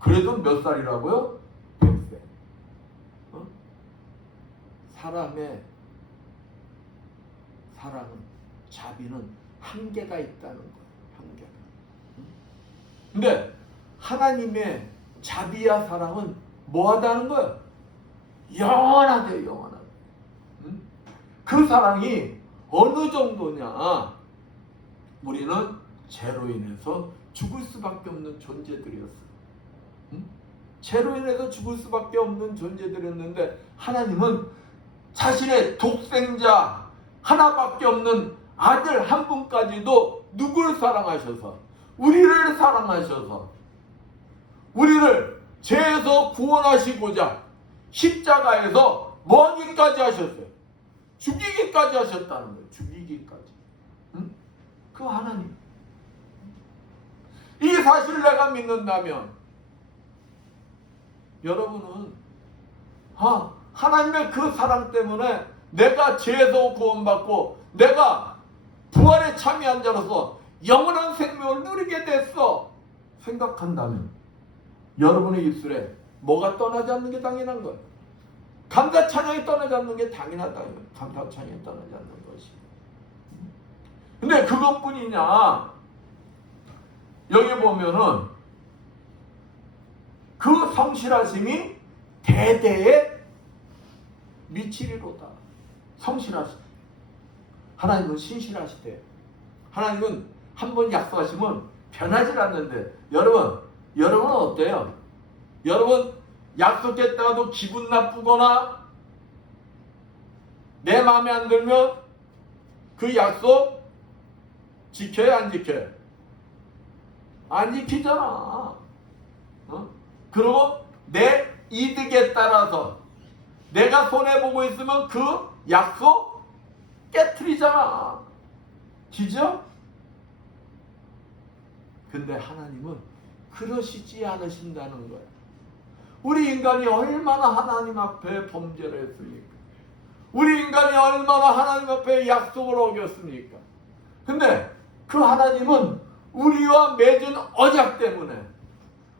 그래도 몇 살이라고요? 100세. 어? 사람의 사랑은 자비는 한계가 있다는 거예요. 한계가. 근데 하나님의 자비와 사랑은 뭐하다는 거예요? 영원하대요. 영원하대. 그 사랑이 어느 정도냐? 우리는 죄로 인해서 죽을 수밖에 없는 존재들이었어요. 죄로 인해서 죽을 수밖에 없는 존재들이었는데 하나님은 자신의 독생자 하나밖에 없는 아들 한 분까지도 누구를 사랑하셔서 우리를 사랑하셔서 우리를 죄에서 구원하시고자 십자가에서 뭐 하기까지 하셨어요? 죽이기까지 하셨다는 거예요. 죽이기까지. 그 하나님. 이 사실을 내가 믿는다면 여러분은 하나님의 그 사랑 때문에 내가 죄에서 구원받고 내가 부활에 참여한 자로서 영원한 생명을 누리게 됐어 생각한다면 여러분의 입술에 뭐가 떠나지 않는 게 당연한 거예요. 감사 찬양이 떠나지 않는 게 당연하다는 거예요. 감사 찬양이 떠나지 않는 것이. 근데 그것뿐이냐? 여기 보면은 그 성실하심이 대대에 미치리로다. 성실하심. 하나님은 신실하시대. 하나님은 한번 약속하시면 변하지 않는데 여러분은 어때요? 여러분 약속했다가도 기분 나쁘거나 내 마음에 안 들면 그 약속 지켜요? 안 지켜요? 안 지키잖아. 그리고 내 이득에 따라서 내가 손해보고 있으면 그 약속 깨트리잖아. 기죠? 근데 하나님은 그러시지 않으신다는 거야. 우리 인간이 얼마나 하나님 앞에 범죄를 했습니까? 우리 인간이 얼마나 하나님 앞에 약속을 어겼습니까? 근데 그 하나님은 우리와 맺은 언약 때문에,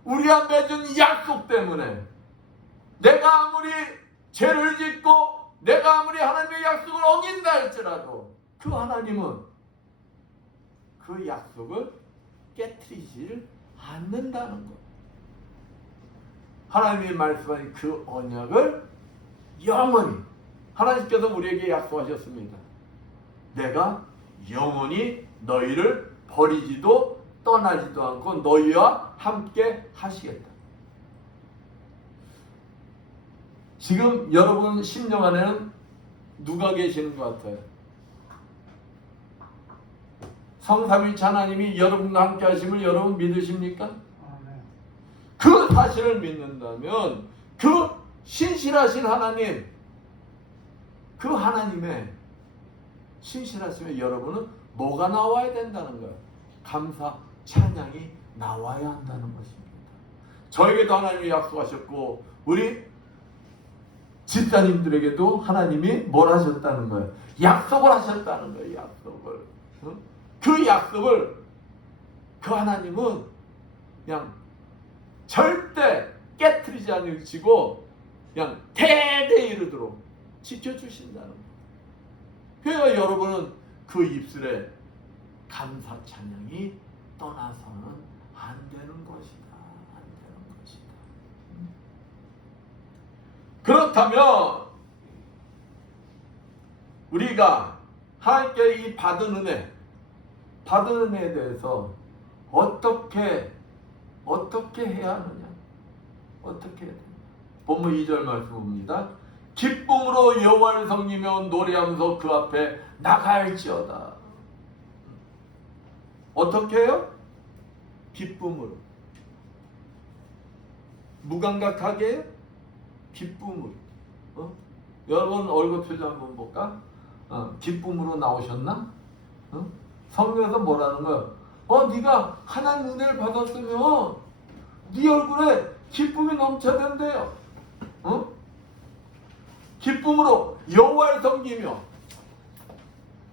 우리와 맺은 약속 때문에, 내가 아무리 죄를 짓고 내가 아무리 하나님의 약속을 어긴다 할지라도 그 하나님은 그 약속을 깨트리지를 않는다는 것. 하나님이 말씀하신 그 언약을 영원히, 하나님께서 우리에게 약속하셨습니다. 내가 영원히 너희를 버리지도 떠나지도 않고 너희와 함께 하시겠다. 지금 여러분 심령 안에는 누가 계시는 것 같아요? 성삼위일체 하나님이 여러분과 함께 하심을 여러분 믿으십니까? 그 사실을 믿는다면 그 신실하신 하나님, 그 하나님의 신실하심에 여러분은 뭐가 나와야 된다는 거예요? 감사, 찬양이 나와야 한다는 것입니다. 저에게도 하나님이 약속하셨고 우리 집사님들에게도 하나님이 뭘 하셨다는 거예요? 약속을 하셨다는 거예요. 약속을. 그 약속을 그 하나님은 그냥 절대 깨트리지 않으시고 그냥 대대에 이르도록 지켜주신다는 거예요. 그러니까 여러분은 그 입술에 감사 찬양이 떠나서는 안 되는 것이다. 안 되는 것이다. 그렇다면 우리가 하나님께 이 받은 은혜에 대해서 어떻게 해야 하느냐? 어떻게 해야 되느냐? 본문 2절 말씀 봅니다. 기쁨으로 여호와를 섬기며 노래하면서 그 앞에 나갈지어다. 어떻게 해요? 기쁨으로. 무감각하게 기쁨으로. 여러분 얼굴 표정 한번 볼까? 기쁨으로 나오셨나? 성경에서 뭐라는 거야? 네가 하나님 은혜를 받았으면 네 얼굴에 기쁨이 넘쳐야 된대요. 기쁨으로 여호와를 섬기며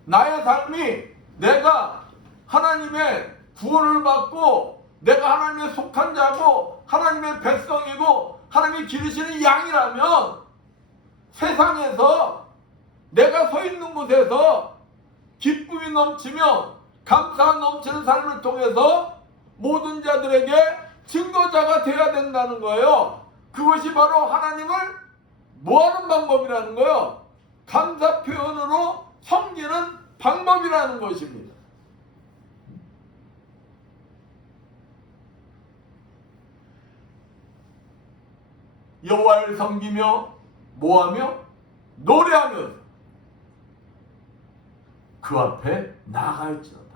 나의 삶이 내가 하나님의 구원을 받고 내가 하나님의 속한 자고 하나님의 백성이고 하나님이 기르시는 양이라면 세상에서 내가 서 있는 곳에서 기쁨이 넘치며 감사 넘치는 삶을 통해서 모든 자들에게 증거자가 되어야 된다는 거예요. 그것이 바로 하나님을 뭐하는 방법이라는 거예요? 감사 표현으로 섬기는 방법이라는 것입니다. 여호와를 섬기며 뭐하며? 노래하며 그 앞에 나갈지어다.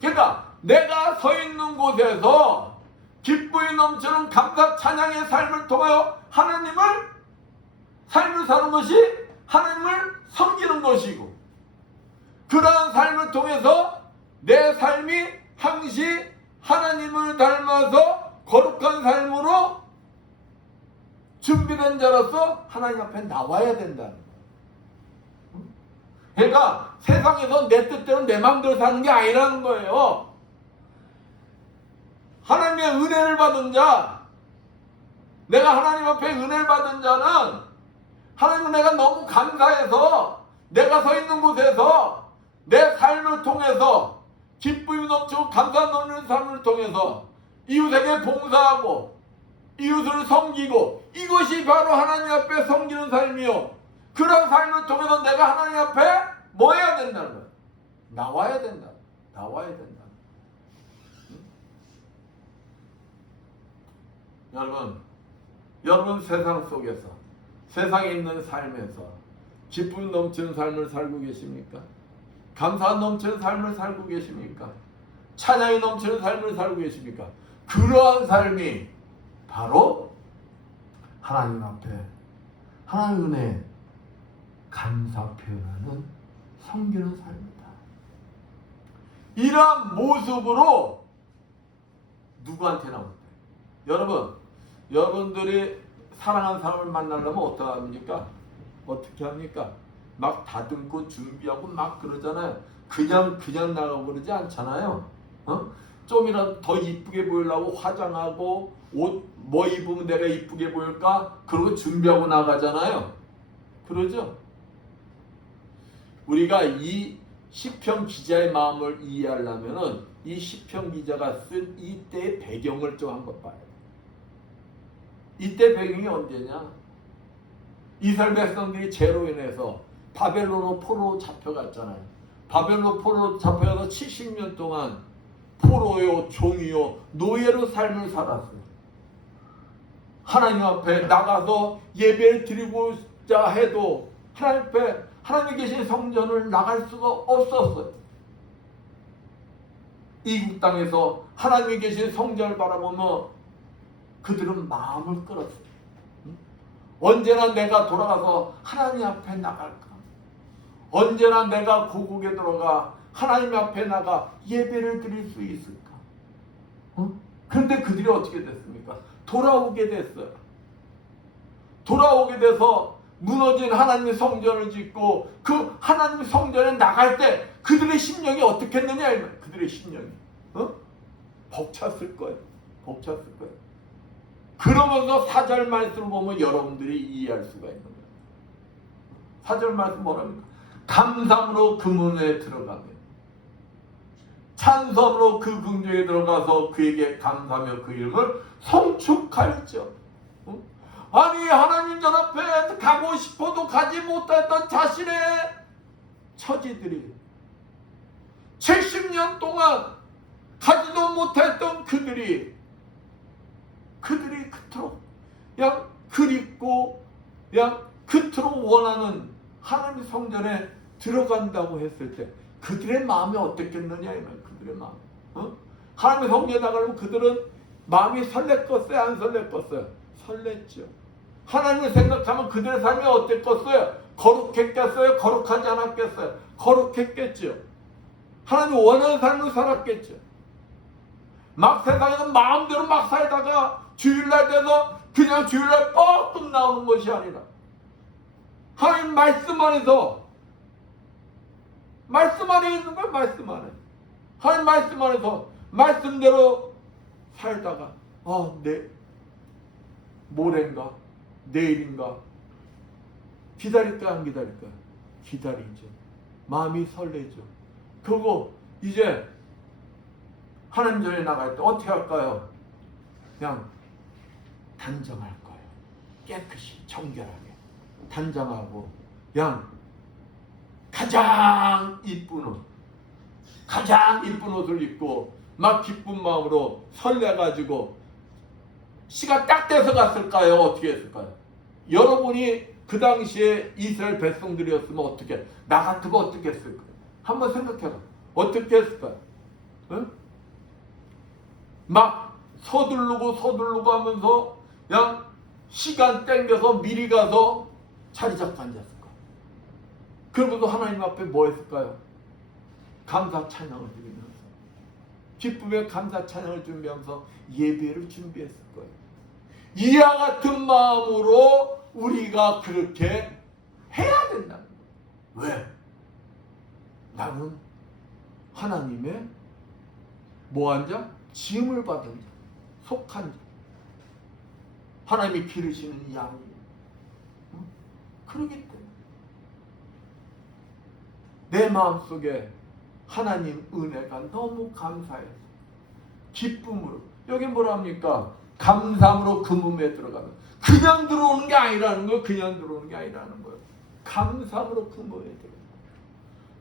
그러니까 내가 서 있는 곳에서 기쁨이 넘치는 감사 찬양의 삶을 통하여 삶을 사는 것이 하나님을 섬기는 것이고, 그러한 삶을 통해서 내 삶이 항시 하나님을 닮아서 거룩한 삶으로 준비된 자로서 하나님 앞에 나와야 된다는 거예요. 그러니까 세상에서 내 뜻대로 내 마음대로 사는 게 아니라는 거예요. 하나님의 은혜를 받은 자, 내가 하나님 앞에 은혜를 받은 자는 하나님 내가 너무 감사해서 내가 서 있는 곳에서 내 삶을 통해서 기쁨이 넘치고 감사 넘치는 삶을 통해서 이웃에게 봉사하고 이웃을 섬기고, 이것이 바로 하나님 앞에 섬기는 삶이요, 그런 삶을 통해서 내가 하나님 앞에 뭐 해야 된다는 거야? 나와야 된다. 나와야 된다. 여러분 세상 속에서, 세상에 있는 삶에서 기쁨 넘치는 삶을 살고 계십니까? 감사 넘치는 삶을 살고 계십니까? 찬양이 넘치는 삶을 살고 계십니까? 그러한 삶이 바로 하나님 앞에 하나님 은혜 감사 표현하는 섬기는 삶이다. 이러한 모습으로 누구한테 나올까요? 여러분들이 사랑하는 사람을 만나려면 어떻게 합니까? 막 다듬고 준비하고 막 그러잖아요. 그냥 나가고 그러지 않잖아요. 좀이라도 더 이쁘게 보이려고 화장하고 옷 뭐 입으면 내가 이쁘게 보일까? 그러고 준비하고 나가잖아요. 그러죠? 우리가 이 시편 기자의 마음을 이해하려면은 이 시편 기자가 쓴 이때의 배경을 좀 한번 봐요. 이때 배경이 언제냐? 이스라엘 백성들이 죄로 인해서 바벨론으로 포로로 잡혀갔잖아요. 바벨론 포로로 잡혀가서 70년 동안 포로요, 종이요, 노예로 삶을 살았어요. 하나님 앞에 나가서 예배를 드리고자 해도 하나님 앞에 하나님 계신 성전을 나갈 수가 없었어요. 이국 땅에서 하나님이 계신 성전을 바라보며 그들은 마음을 끌었어요. 언제나 내가 돌아가서 하나님 앞에 나갈까? 언제나 내가 고국에 들어가 하나님 앞에 나가 예배를 드릴 수 있을까? 그런데 그들이 어떻게 됐습니까? 돌아오게 됐어요. 돌아오게 돼서 무너진 하나님의 성전을 짓고 그 하나님의 성전에 나갈 때 그들의 심령이 어떻게 했느냐? 그들의 심령이 벅찼을 거예요. 벅찼을 거예요. 그러면서 4절 말씀을 보면 여러분들이 이해할 수가 있는 거예요. 4절 말씀 뭐랍니까? 감사함으로 그 문에 들어가며 찬송으로 그 궁중에 들어가서 그에게 감사하며 그 이름을 송축할지어다. 아니 하나님 전 앞에 가고 싶어도 가지 못했던 자신의 처지들이 70년 동안 가지도 못했던 그들이 그토록 그냥 그립고 그냥 그토록 원하는 하나님 성전에 들어간다고 했을 때 그들의 마음이 어땠겠느냐 이 말. 그들의 마음. 하나님의 성전에 나가려면 그들은 마음이 설렜겠어요? 안 설렜겠어요? 설렜죠. 하나님을 생각하면 그들의 삶이 어땠겠어요? 거룩했겠어요? 거룩하지 않았겠어요? 거룩했겠죠. 하나님 원하는 삶을 살았겠죠. 막 세상에서 마음대로 막 살다가 주일날 돼서 그냥 주일날 뻐끔 나오는 것이 아니라 하나님 말씀 안에서 말씀 안에 있는 거야. 말씀 안에 하나님 말씀 안에서 말씀대로 살다가 모레인가 내일인가 기다릴까 안 기다릴까? 기다리죠. 마음이 설레죠. 그리고 이제 하나님 전에 나갈 때 어떻게 할까요? 그냥 단정할 거예요. 깨끗이 정결하게 단정하고 그냥 가장 이쁜 옷을 입고 막 기쁜 마음으로 설레가지고 시가 딱 돼서 갔을까요? 어떻게 했을까요? 여러분이 그 당시에 이스라엘 백성들이었으면 어떻게 나 같으면 어떻게 했을까요? 한번 생각해봐. 어떻게 했을까요? 응? 막 서두르고 하면서 그냥 시간 땡겨서 미리 가서 자리 잡고 앉았을 거예요. 그러고도 하나님 앞에 뭐 했을까요? 감사 찬양을 드리면서 기쁨의 감사 찬양을 준비하면서 예배를 준비했을 거예요. 이와 같은 마음으로 우리가 그렇게 해야 된다는 거예요. 왜? 나는 하나님의 뭐한 자? 지음을 받은 자, 속한 자. 하나님이 기르시는 양이에요. 그러기 때문에 내 마음속에 하나님 은혜가 너무 감사해서 기쁨으로 여기 뭐라 합니까? 감사함으로 그 몸에 들어가면 그냥 들어오는 게 아니라는 거예요. 그냥 들어오는 게 아니라는 거예요. 감사함으로 그 몸에 들어가면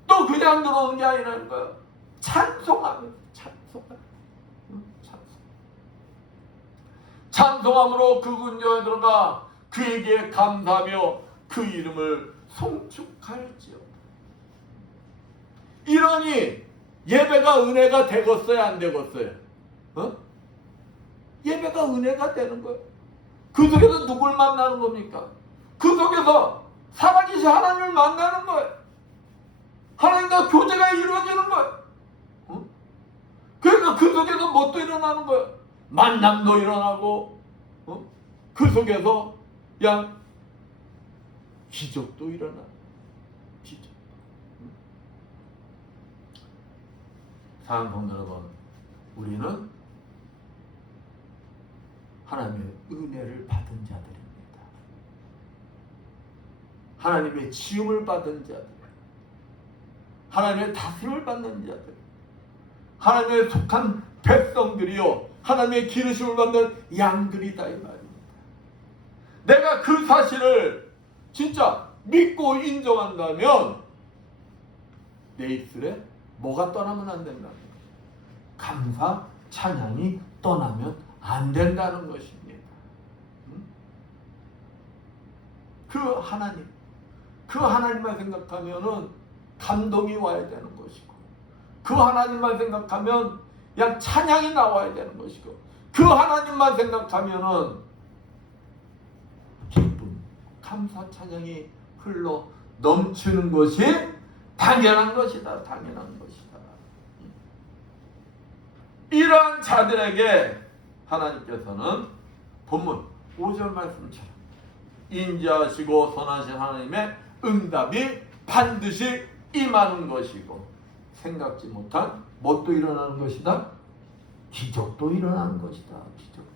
또 그냥 들어오는 게 아니라는 거예요. 찬송하면서 찬송함으로 그 군중에 들어가 그에게 감사하며 그 이름을 송축할지어다. 이러니 예배가 은혜가 되겠어요? 안 되겠어요? 예배가 은혜가 되는 거예요. 그 속에서 누굴 만나는 겁니까? 그 속에서 살아계신 하나님을 만나는 거예요. 하나님과 교제가 이루어지는 거예요. 그러니까 그 속에서 뭣도 일어나는 거예요. 만남도 일어나고 그 속에서 그냥 기적도 일어나. 진짜. 사랑하는 성도 여러분, 우리는 하나님의 은혜를 받은 자들입니다. 하나님의 지음을 받은 자들, 하나님의 다스림을 받는 자들, 하나님의 속한 백성들이요, 하나님의 기르심을 받는 양들이다 이 말입니다. 내가 그 사실을 진짜 믿고 인정한다면 내 입술에 뭐가 떠나면 안 된다는 거예요. 감사, 찬양이 떠나면 안 된다는 것입니다. 그 하나님만 생각하면은 감동이 와야 되는 것이고, 그 하나님만 생각하면 그냥 찬양이 나와야 되는 것이고, 그 하나님만 생각하면은 기쁨, 감사, 찬양이 흘러 넘치는 것이 당연한 것이다. 당연한 것이다. 이러한 자들에게 하나님께서는 본문 5절 말씀처럼 인자하시고 선하신 하나님의 응답이 반드시 임하는 것이고, 생각지 못한 뭣도 일어나는 것이다? 기적도 일어나는 것이다. 기적도.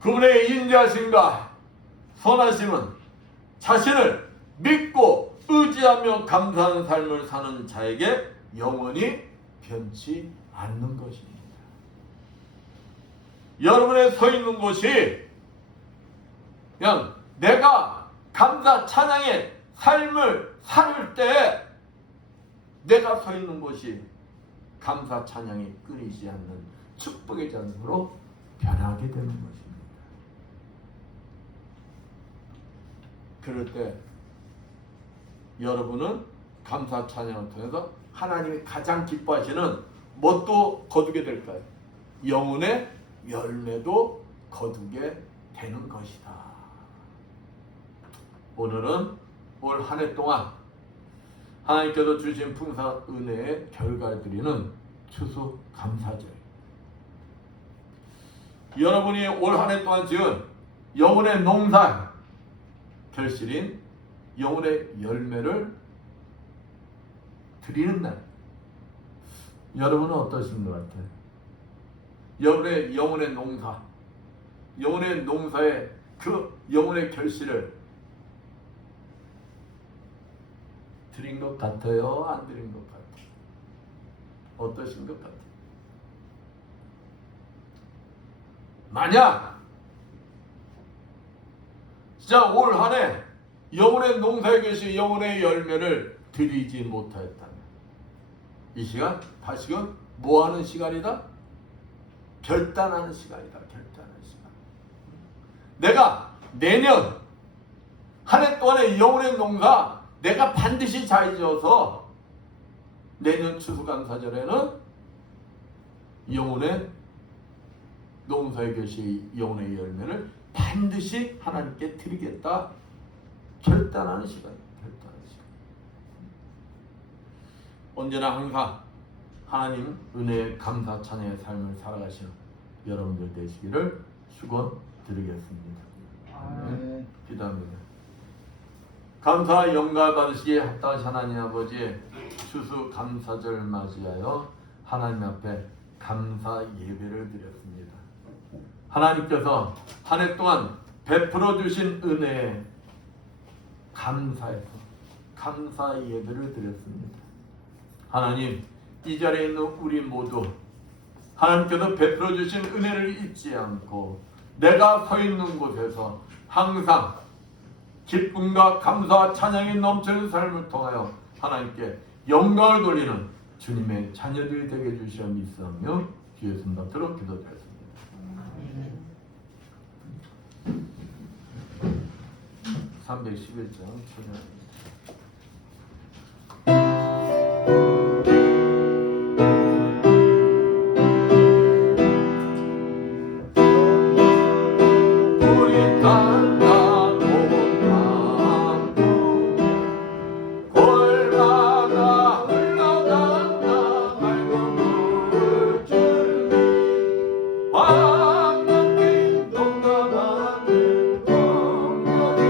그분의 인자하심과 선하심은 자신을 믿고 의지하며 감사하는 삶을 사는 자에게 영원히 변치 않는 것입니다. 여러분의 서 있는 곳이 그냥 내가 감사 찬양의 삶을 살 때 내가 서 있는 곳이 감사 찬양이 끊이지 않는 축복의 자리로 변하게 되는 것입니다. 그럴 때 여러분은 감사 찬양을 통해서 하나님이 가장 기뻐하시는 뭣도 거두게 될까요? 영혼의 열매도 거두게 되는 것이다. 오늘은 올 한 해 동안 하나님께서 주신 풍성한 은혜의 결과를 드리는 추수감사절. 여러분이 올 한 해 동안 지은 영혼의 농사 결실인 영혼의 열매를 드리는 날. 여러분은 어떠신 것 같아요? 여러분의 영혼의 농사, 영혼의 농사의 그 영혼의 결실을 드린 것 같아요? 안 드린 것 같아요? 어떠신 것 같아요? 만약 진짜 올 한 해 영혼의 농사에 계신 영혼의 열매를 드리지 못하였다면 이 시간 다시금 뭐하는 시간이다? 결단하는 시간이다. 결단하는 시간. 내가 내년 한 해 동안의 영혼의 농사 내가 반드시 잘 지어서 내년 추수감사절에는 영혼의 농사에 계신 영혼의 열매를 반드시 하나님께 드리겠다. 결단하는 시간이에요. 결단하는 시간. 언제나 항상 하나님 은혜의 감사 찬양의 삶을 살아가시는 여러분들 되시기를 축원드리겠습니다. 아멘. 기도합니다. 감사 영광 받으시기에 합당하신 하나님 아버지, 추수 감사절 맞이하여 하나님 앞에 감사 예배를 드렸습니다. 하나님께서 한 해 동안 베풀어 주신 은혜에 감사해서 감사 예배를 드렸습니다. 하나님, 이 자리에 있는 우리 모두 하나님께서 베풀어 주신 은혜를 잊지 않고 내가 서 있는 곳에서 항상 기쁨과 감사와 찬양이 넘치는 삶을 통하여 하나님께 영광을 돌리는 주님의 자녀들이 되게 해주시어 믿사오며 주의 예수 받들어 기도드렸습니다. 311장 찬양. 황금빛 동남하늘 동물이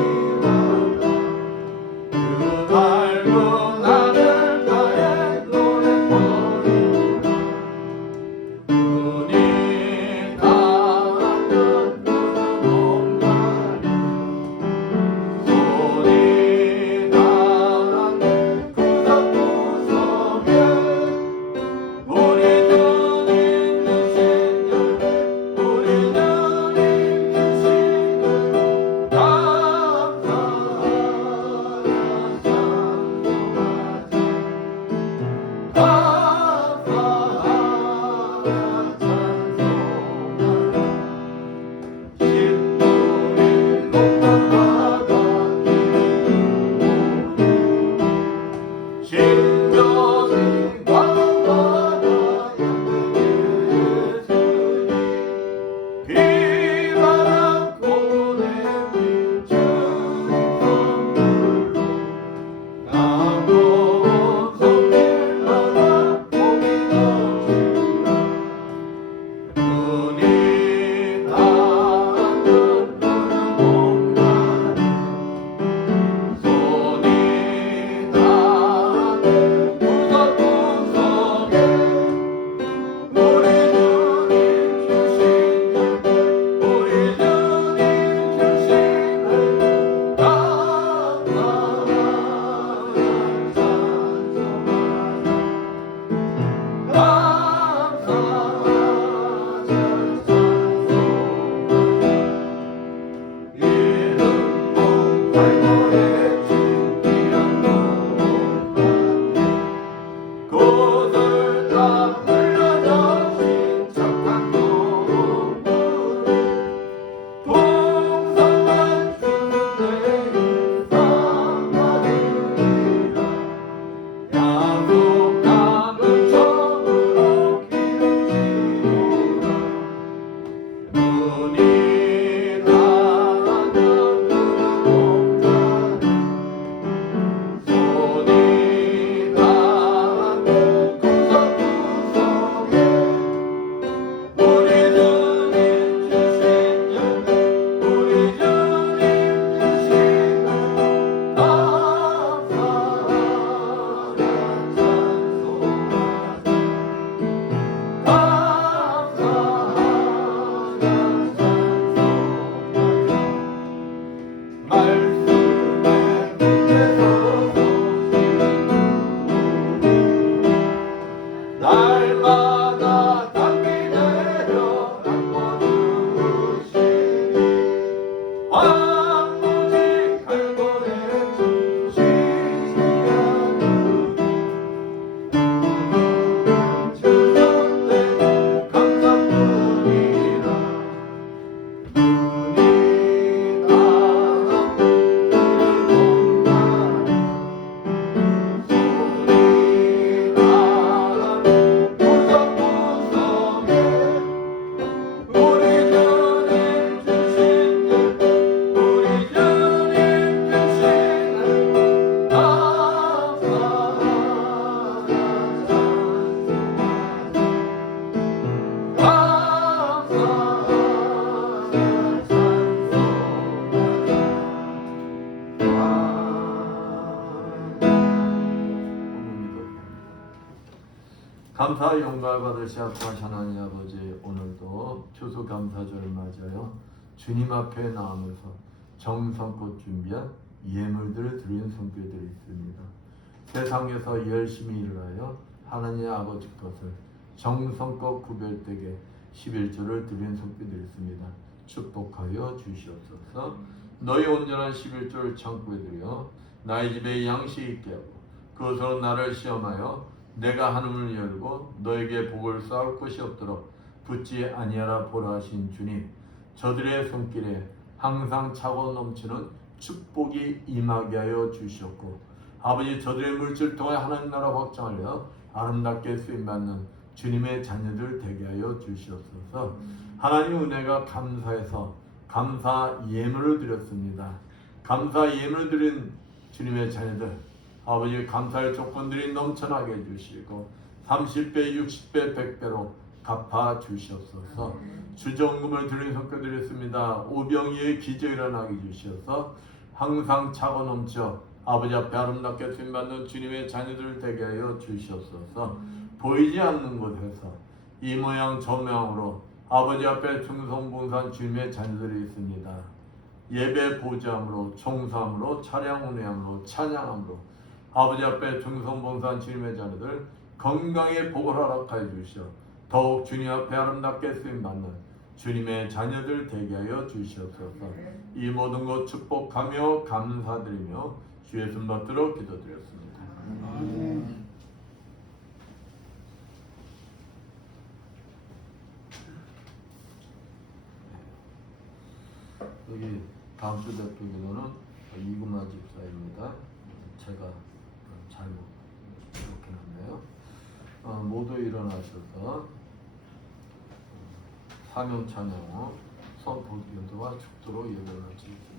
감사 영광을 받으시 합당하신 하나님 아버지, 오늘도 추수감사절을 맞아요. 주님 앞에 나오면서 정성껏 준비한 예물들을 드리는 손길들이 있습니다. 세상에서 열심히 일하여 하나님 아버지 것을 정성껏 구별되게 11조를 드리는 손길들이 있습니다. 축복하여 주시옵소서. 너희 온전한 11조를 창고에 들여 나의 집에 양식이 있게 하고 그것으로 나를 시험하여 내가 한음을 열고 너에게 복을 쌓을 것이 없도록 붙지 아니하라 보라 하신 주님, 저들의 손길에 항상 차고 넘치는 축복이 임하게 하여 주시옵고, 아버지 저들의 물질 통해 하나님 나라 확장하여 아름답게 쓰임받는 주님의 자녀들 되게 하여 주시옵소서. 하나님 은혜가 감사해서 감사 예물을 드렸습니다. 감사 예물을 드린 주님의 자녀들, 아버지 감사의 조건들이 넘쳐나게 해주시고 30배, 60배, 100배로 갚아 주시옵소서. 주정금을 드린 손길 드렸습니다. 오병이의 기적이 일어나게 주셔서 항상 차고 넘쳐 아버지 앞에 아름답게 쓰임받는 주님의 자녀들 되게 하여 주시옵소서. 보이지 않는 곳에서 이 모양 저 모양으로 아버지 앞에 충성봉사한 주님의 자녀들이 있습니다. 예배 보좌함으로, 총사함으로, 차량 운행함으로, 찬양함으로 아버지 앞에 충성봉사한 주님의 자녀들 건강에 복을 허락하여 주시어 더욱 주님 앞에 아름답게 쓰임받는 주님의 자녀들 되게 하여 주시옵소서. 이 모든 것 축복하며 감사드리며 주 예수 받들어 기도드렸습니다. 여기 다음 주 대표 기도는 이구마 집사입니다. 제가 잘못 이렇게 했네요. 모두 일어나셔서 사명 찬양 후 선포 기도와 축도로 예배를 마치겠습니다.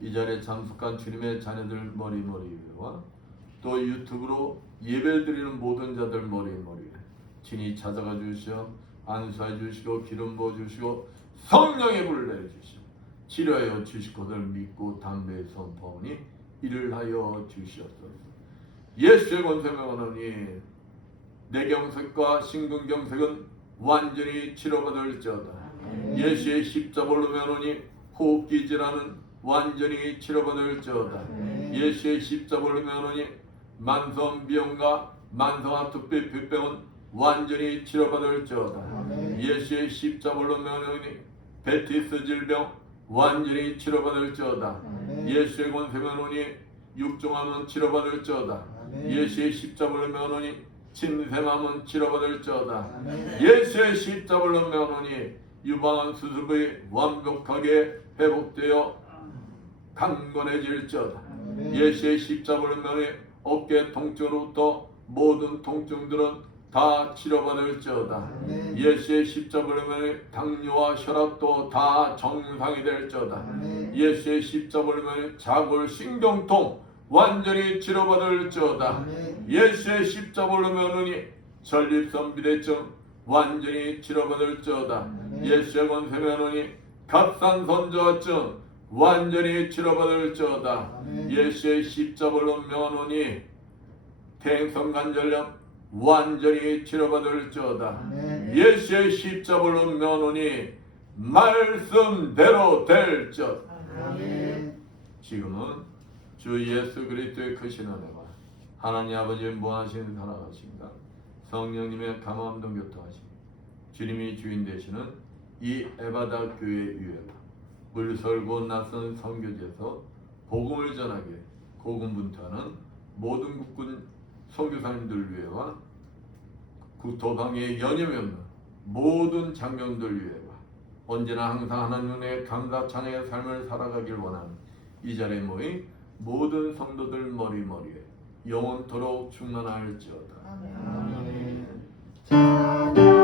이 자리에 참석한 주님의 자녀들 머리머리 위에와 또 유튜브로 예배드리는 모든 자들 머리머리 위에 친히 찾아가 주시어 안수해 주시고 기름 부어 주시고 성령의 불을 내려 주시오 치료하여 주시고들 믿고 담대히 선포하니 이를 하여 주시옵소서. 예수의 권세에 원하니 뇌경색과 심근경색은 완전히 치료받을지어다. 예수의 십자벌로 면하니 호흡기 질환은 완전히 치료받을지어다. 예수의 십자벌로 면하니 만성비염과 만성아토피 폐병은 완전히 치료받을지어다. 예수의 십자벌로 면하니 베티스 질병 완전히 치료받을지어다. 예수의 권세 면하니 육종암은 치료받을지어다. 예수의 십자벌로 면하니 침샘암은 치료받을지어다. 예수의 십자벌로 면하니 유방암 수술이 완벽하게 회복되어 강건해질지어다. 예수의 십자벌로 면하니 어깨 통증으로부터 모든 통증들은 다 치료받을지어다. 예수의 십자벌로 면하니 당뇨와 혈압도 다 정상이 될지어다. 예수의 십자벌로 면하니 자골 신경통 완전히 치료받을지어다. 예수의 십자벌로 면하니 전립선 비대증 완전히 치료받을지어다. 예수의 권세 면하니 갑상선저하증 완전히 치료받을지어다. 예수의 십자벌로 면하니 대행성관절염 완전히 치료받을지어다. 예수의 십자벌로 면하니 말씀대로 될지어다. 지금은 주 예수 그리스도의 크신 은혜와 하나님 아버지의 무한하신 사랑하심과 성령님의 감화함동 교통하심 주님이 주인 되시는 이 에바다 교회 유회와 물설고 낯선 선교지에서 복음을 전하게 고군분투하는 모든 국군 선교사님들 위해와 국토방에 연임이 없는 모든 장병들 위해와 언제나 항상 하나님의 감사 찬양의 삶을 살아가길 원하는 이 자리에 모인 모든 성도들 머리머리에 영원토록 충만할지어다. 아멘.